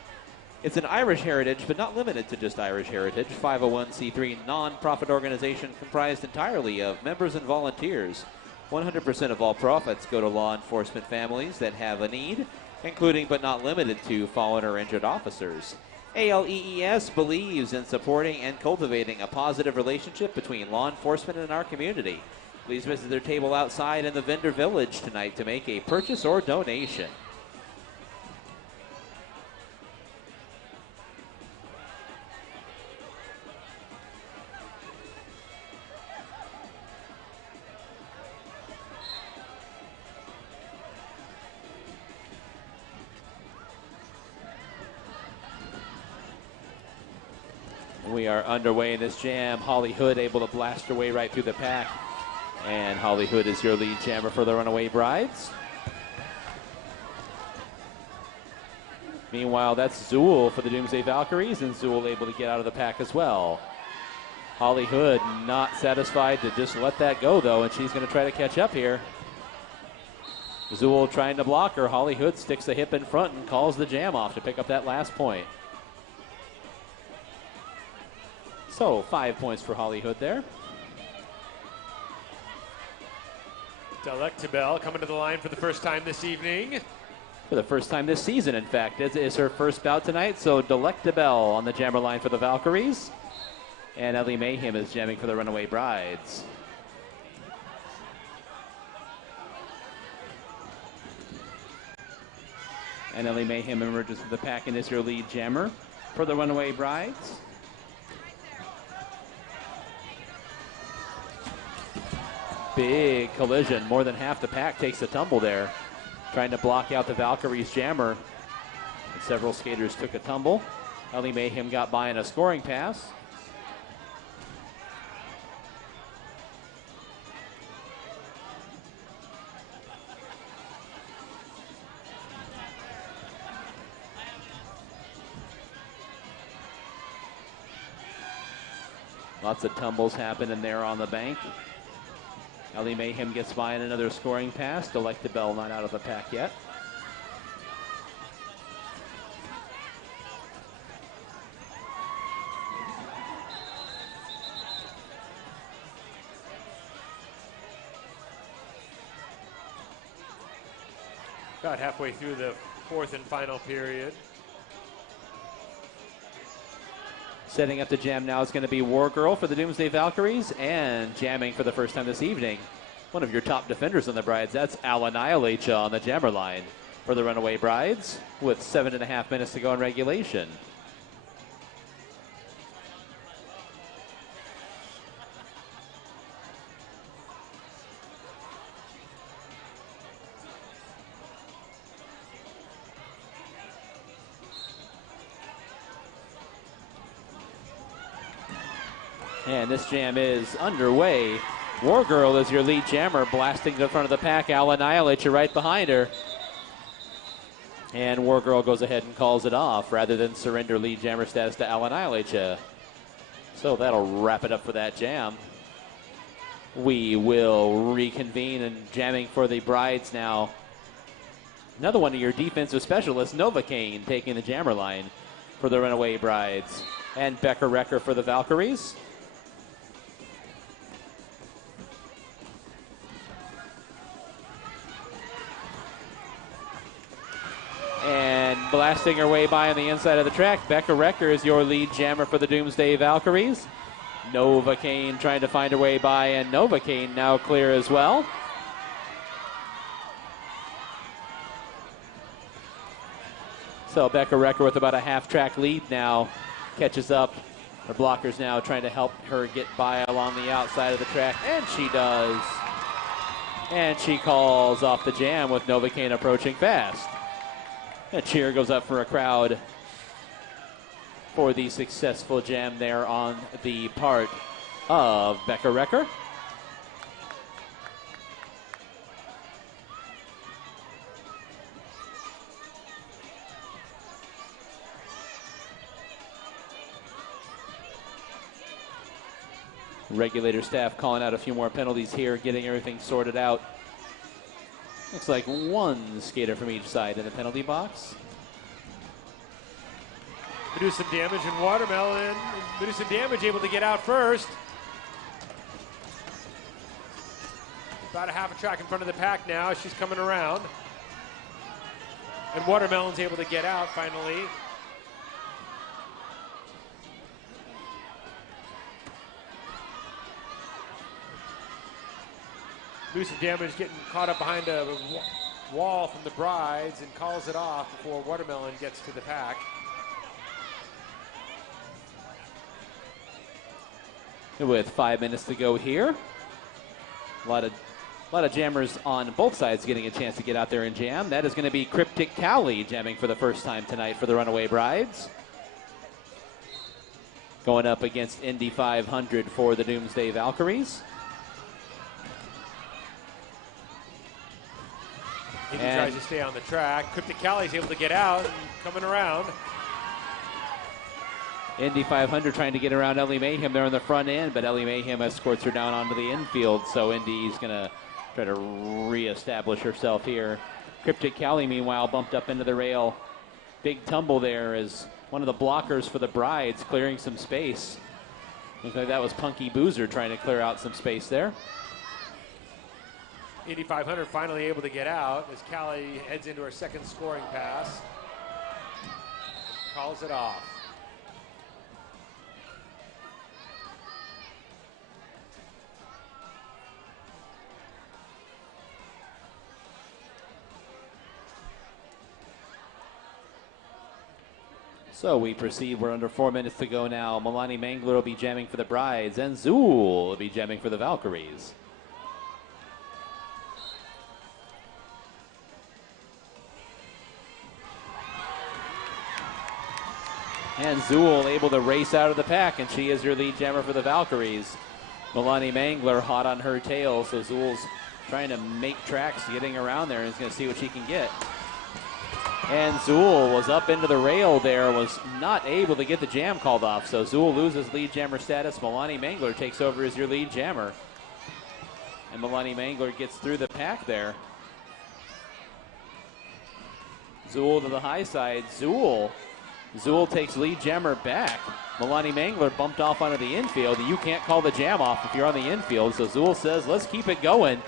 It's an Irish heritage, but not limited to just Irish heritage, 501c3 non-profit organization comprised entirely of members and volunteers. 100% of all profits go to law enforcement families that have a need, including but not limited to fallen or injured officers. ALEES believes in supporting and cultivating a positive relationship between law enforcement and our community. Please visit their table outside in the vendor village tonight to make a purchase or donation. We are underway in this jam. Holly Hood able to blast her way right through the pack. And Holly Hood is your lead jammer for the Runaway Brides. Meanwhile, that's Zool for the Doomsday Valkyries, and Zool able to get out of the pack as well. Holly Hood not satisfied to just let that go, though, and she's going to try to catch up here. Zool trying to block her. Holly Hood sticks the hip in front and calls the jam off to pick up that last point. So 5 points for Holly Hood there. Delectabelle coming to the line for the first time this evening. For the first time this season, in fact. It is her first bout tonight, so Delectabelle on the jammer line for the Valkyries. And Ellie Mayhem is jamming for the Runaway Brides. And Ellie Mayhem emerges from the pack and is your lead jammer for the Runaway Brides. Big collision. More than half the pack takes a tumble there, trying to block out the Valkyries jammer. And several skaters took a tumble. Ellie Mayhem got by in a scoring pass. Lots of tumbles happening there on the bank. Ellie Mayhem gets by in another scoring pass. Delectabelle not out of the pack yet. About halfway through the fourth and final period. Setting up the jam now is going to be War Girl for the Doomsday Valkyries, and jamming for the first time this evening, one of your top defenders on the Brides. That's Al Annihilate on the jammer line for the Runaway Brides with 7.5 minutes to go in regulation. And this jam is underway. War Girl is your lead jammer, blasting to the front of the pack. Al Annihilate you right behind her. And War Girl goes ahead and calls it off rather than surrender lead jammer status to Al Annihilate you. So that'll wrap it up for that jam. We will reconvene and jamming for the Brides now. Another one of your defensive specialists, Novocaine, taking the jammer line for the Runaway Brides. And Becca Recker for the Valkyries. And blasting her way by on the inside of the track, Becca Recker is your lead jammer for the Doomsday Valkyries. Novocaine trying to find her way by, and Novocaine now clear as well. So Becca Recker with about a half-track lead now catches up. Her blockers now trying to help her get by along the outside of the track, and she does. And she calls off the jam with Novocaine approaching fast. A cheer goes up for a crowd for the successful jam there on the part of Becca Recker. Regulator staff calling out a few more penalties here, getting everything sorted out. Looks like one skater from each side in the penalty box. We do some damage, and Watermelon, we do some damage, able to get out first. About a half a track in front of the pack now. She's coming around. And Watermelon's able to get out finally. do some damage, getting caught up behind a wall from the Brides and calls it off before Watermelon gets to the pack. With 5 minutes to go here. A lot of jammers on both sides getting a chance to get out there and jam. That is going to be Cryptic Cowley jamming for the first time tonight for the Runaway Brides. Going up against Indy 500 for the Doomsday Valkyries. Indy tries to stay on the track. Cryptic Cowley's able to get out and coming around. Indy 500 trying to get around Ellie Mayhem there on the front end, but Ellie Mayhem escorts her down onto the infield, so Indy's going to try to reestablish herself here. Cryptic Cowley, meanwhile, bumped up into the rail. Big tumble there as one of the blockers for the Brides clearing some space. Looks like that was Punky Boozer trying to clear out some space there. Indy 500 finally able to get out as Cowley heads into her second scoring pass. Calls it off. So we proceed. We're under 4 minutes to go now. Milani Mangler will be jamming for the Brides, and Zool will be jamming for the Valkyries. And Zool able to race out of the pack, and she is your lead jammer for the Valkyries. Milani Mangler hot on her tail, so Zool's trying to make tracks getting around there and is going to see what she can get. And Zool was up into the rail there, was not able to get the jam called off. So Zool loses lead jammer status. Milani Mangler takes over as your lead jammer. And Milani Mangler gets through the pack there. Zool to the high side. Zool takes lead jammer back. Milani Mangler bumped off onto the infield. You can't call the jam off if you're on the infield. So Zool says, let's keep it going.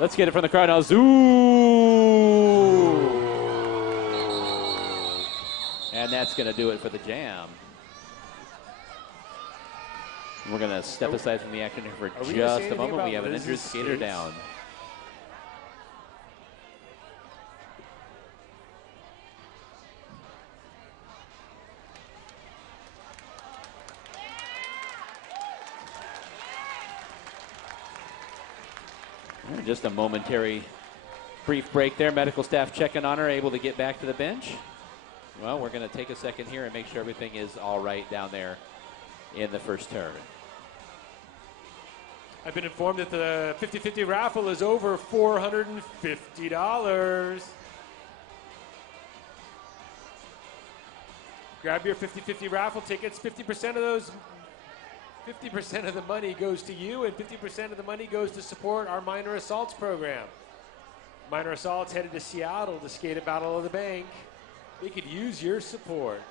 Let's get it from the crowd now. Zool! And that's going to do it for the jam. We're going to step aside from the action here for just a moment. We have an injured skater down. Just a momentary brief break there. Medical staff checking on her, able to get back to the bench. Well, we're going to take a second here and make sure everything is all right down there in the first turn. I've been informed that the 50-50 raffle is over $450. Grab your 50-50 raffle tickets. 50% of the money goes to you, and 50% of the money goes to support our minor assaults program. Minor assaults headed to Seattle to skate a Battle of the Bank. They could use your support.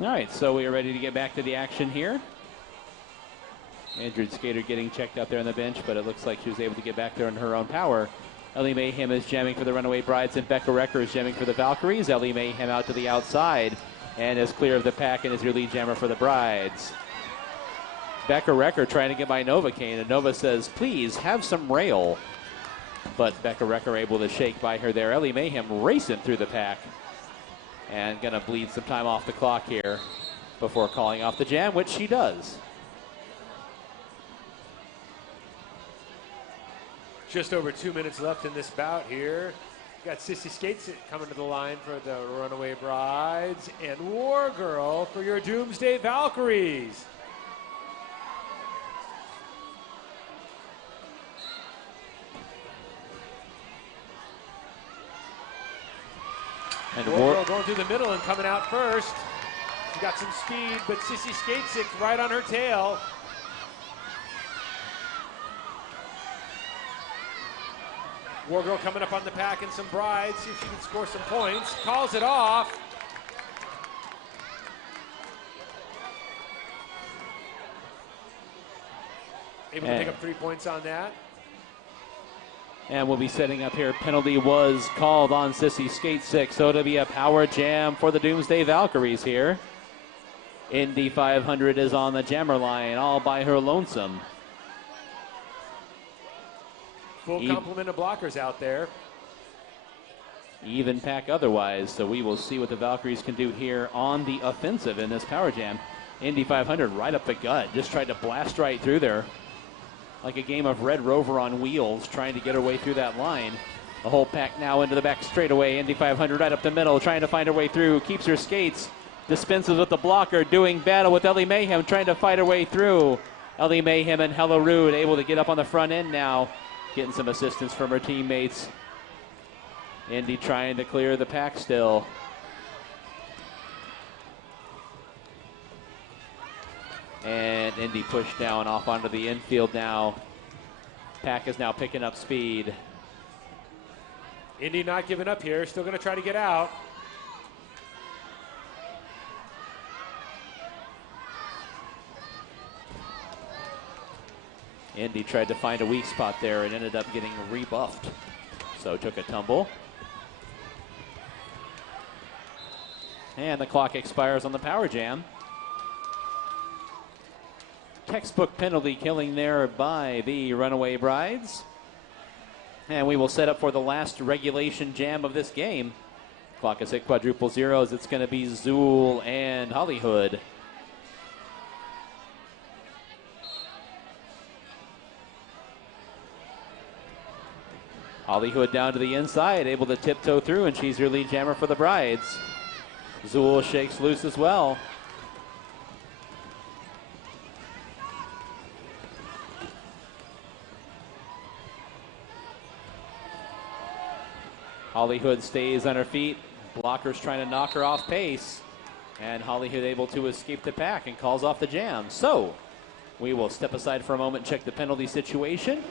All right, so we are ready to get back to the action here. Injured skater getting checked out there on the bench, but it looks like she was able to get back there in her own power. Ellie Mayhem is jamming for the Runaway Brides, and Becca Recker is jamming for the Valkyries. Ellie Mayhem out to the outside and is clear of the pack and is your lead jammer for the Brides. Becca Recker trying to get by Novocaine, and Nova says, please have some rail. But Becca Recker able to shake by her there. Ellie Mayhem racing through the pack and going to bleed some time off the clock here before calling off the jam, which she does. Just over 2 minutes left in this bout here. Got Sissy Skates coming to the line for the Runaway Brides and War Girl for your Doomsday Valkyries. And War Girl going through the middle and coming out first. She got some speed, but Sissy Skates right on her tail. War Girl coming up on the pack and some brides. See if she can score some points. Calls it off. Able to pick up 3 points on that. And we'll be setting up here. Penalty was called on Sissy Skate 6, so it'll be a power jam for the Doomsday Valkyries here. Indy 500 is on the jammer line all by her lonesome. Full complement of blockers out there. Even pack otherwise, so we will see what the Valkyries can do here on the offensive in this power jam. Indy 500 right up the gut, just tried to blast right through there. Like a game of Red Rover on wheels, trying to get her way through that line. A whole pack now into the back straightaway. Indy 500 right up the middle, trying to find her way through. Keeps her skates, dispenses with the blocker, doing battle with Ellie Mayhem, trying to fight her way through. Ellie Mayhem and Hella Rude able to get up on the front end now, getting some assistance from her teammates. Indy trying to clear the pack still. And Indy pushed down off onto the infield now. Pack is now picking up speed. Indy not giving up here, still going to try to get out. Indy tried to find a weak spot there and ended up getting rebuffed. So took a tumble. And the clock expires on the power jam. Textbook penalty killing there by the Runaway Brides. And we will set up for the last regulation jam of this game. Clock has hit quadruple zeros. It's going to be Zool and Hollywood. Hollywood down to the inside, able to tiptoe through, and she's your lead jammer for the Brides. Zool shakes loose as well. Hollywood stays on her feet. Blockers trying to knock her off pace. And Hollywood able to escape the pack and calls off the jam. So we will step aside for a moment and check the penalty situation.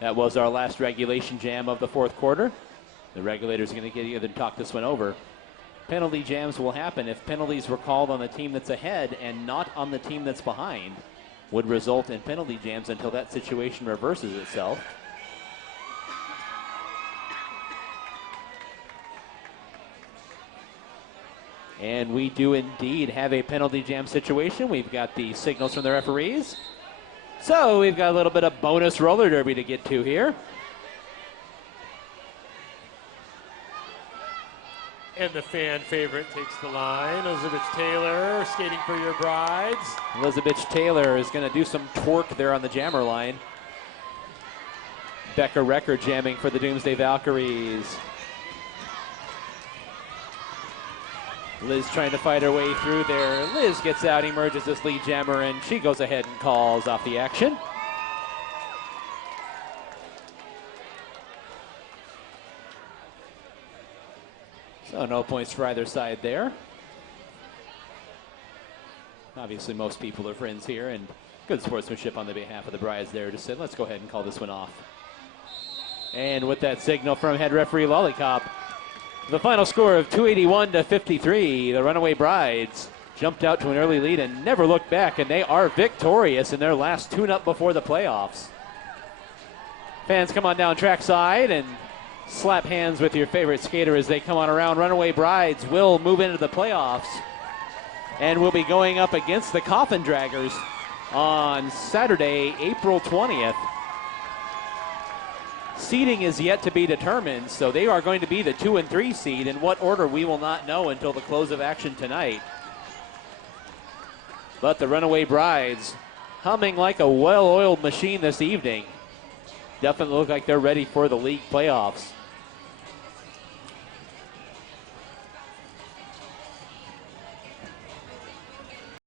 That was our last regulation jam of the fourth quarter. The regulators are going to get either talk this one over. Penalty jams will happen if penalties were called on the team that's ahead and not on the team that's behind. Would result in penalty jams until that situation reverses itself. And we do indeed have a penalty jam situation. We've got the signals from the referees. So we've got a little bit of bonus roller derby to get to here. And the fan favorite takes the line. Elizabeth Taylor skating for your Brides. Elizabeth Taylor is going to do some torque there on the jammer line. Becca Recker jamming for the Doomsday Valkyries. Liz trying to fight her way through there. Liz gets out, emerges this lead jammer, and she goes ahead and calls off the action. So no points for either side there. Obviously most people are friends here, and good sportsmanship on the behalf of the Brides there to say, let's go ahead and call this one off. And with that signal from head referee Lollipop, the final score of 281-53, the Runaway Brides jumped out to an early lead and never looked back, and they are victorious in their last tune-up before the playoffs. Fans, come on down trackside and slap hands with your favorite skater as they come on around. Runaway Brides will move into the playoffs and will be going up against the Coffin Draggers on Saturday, April 20th. Seeding is yet to be determined, so they are going to be the 2 and 3 seed. In what order, we will not know until the close of action tonight. But the Runaway Brides humming like a well-oiled machine this evening. Definitely look like they're ready for the league playoffs.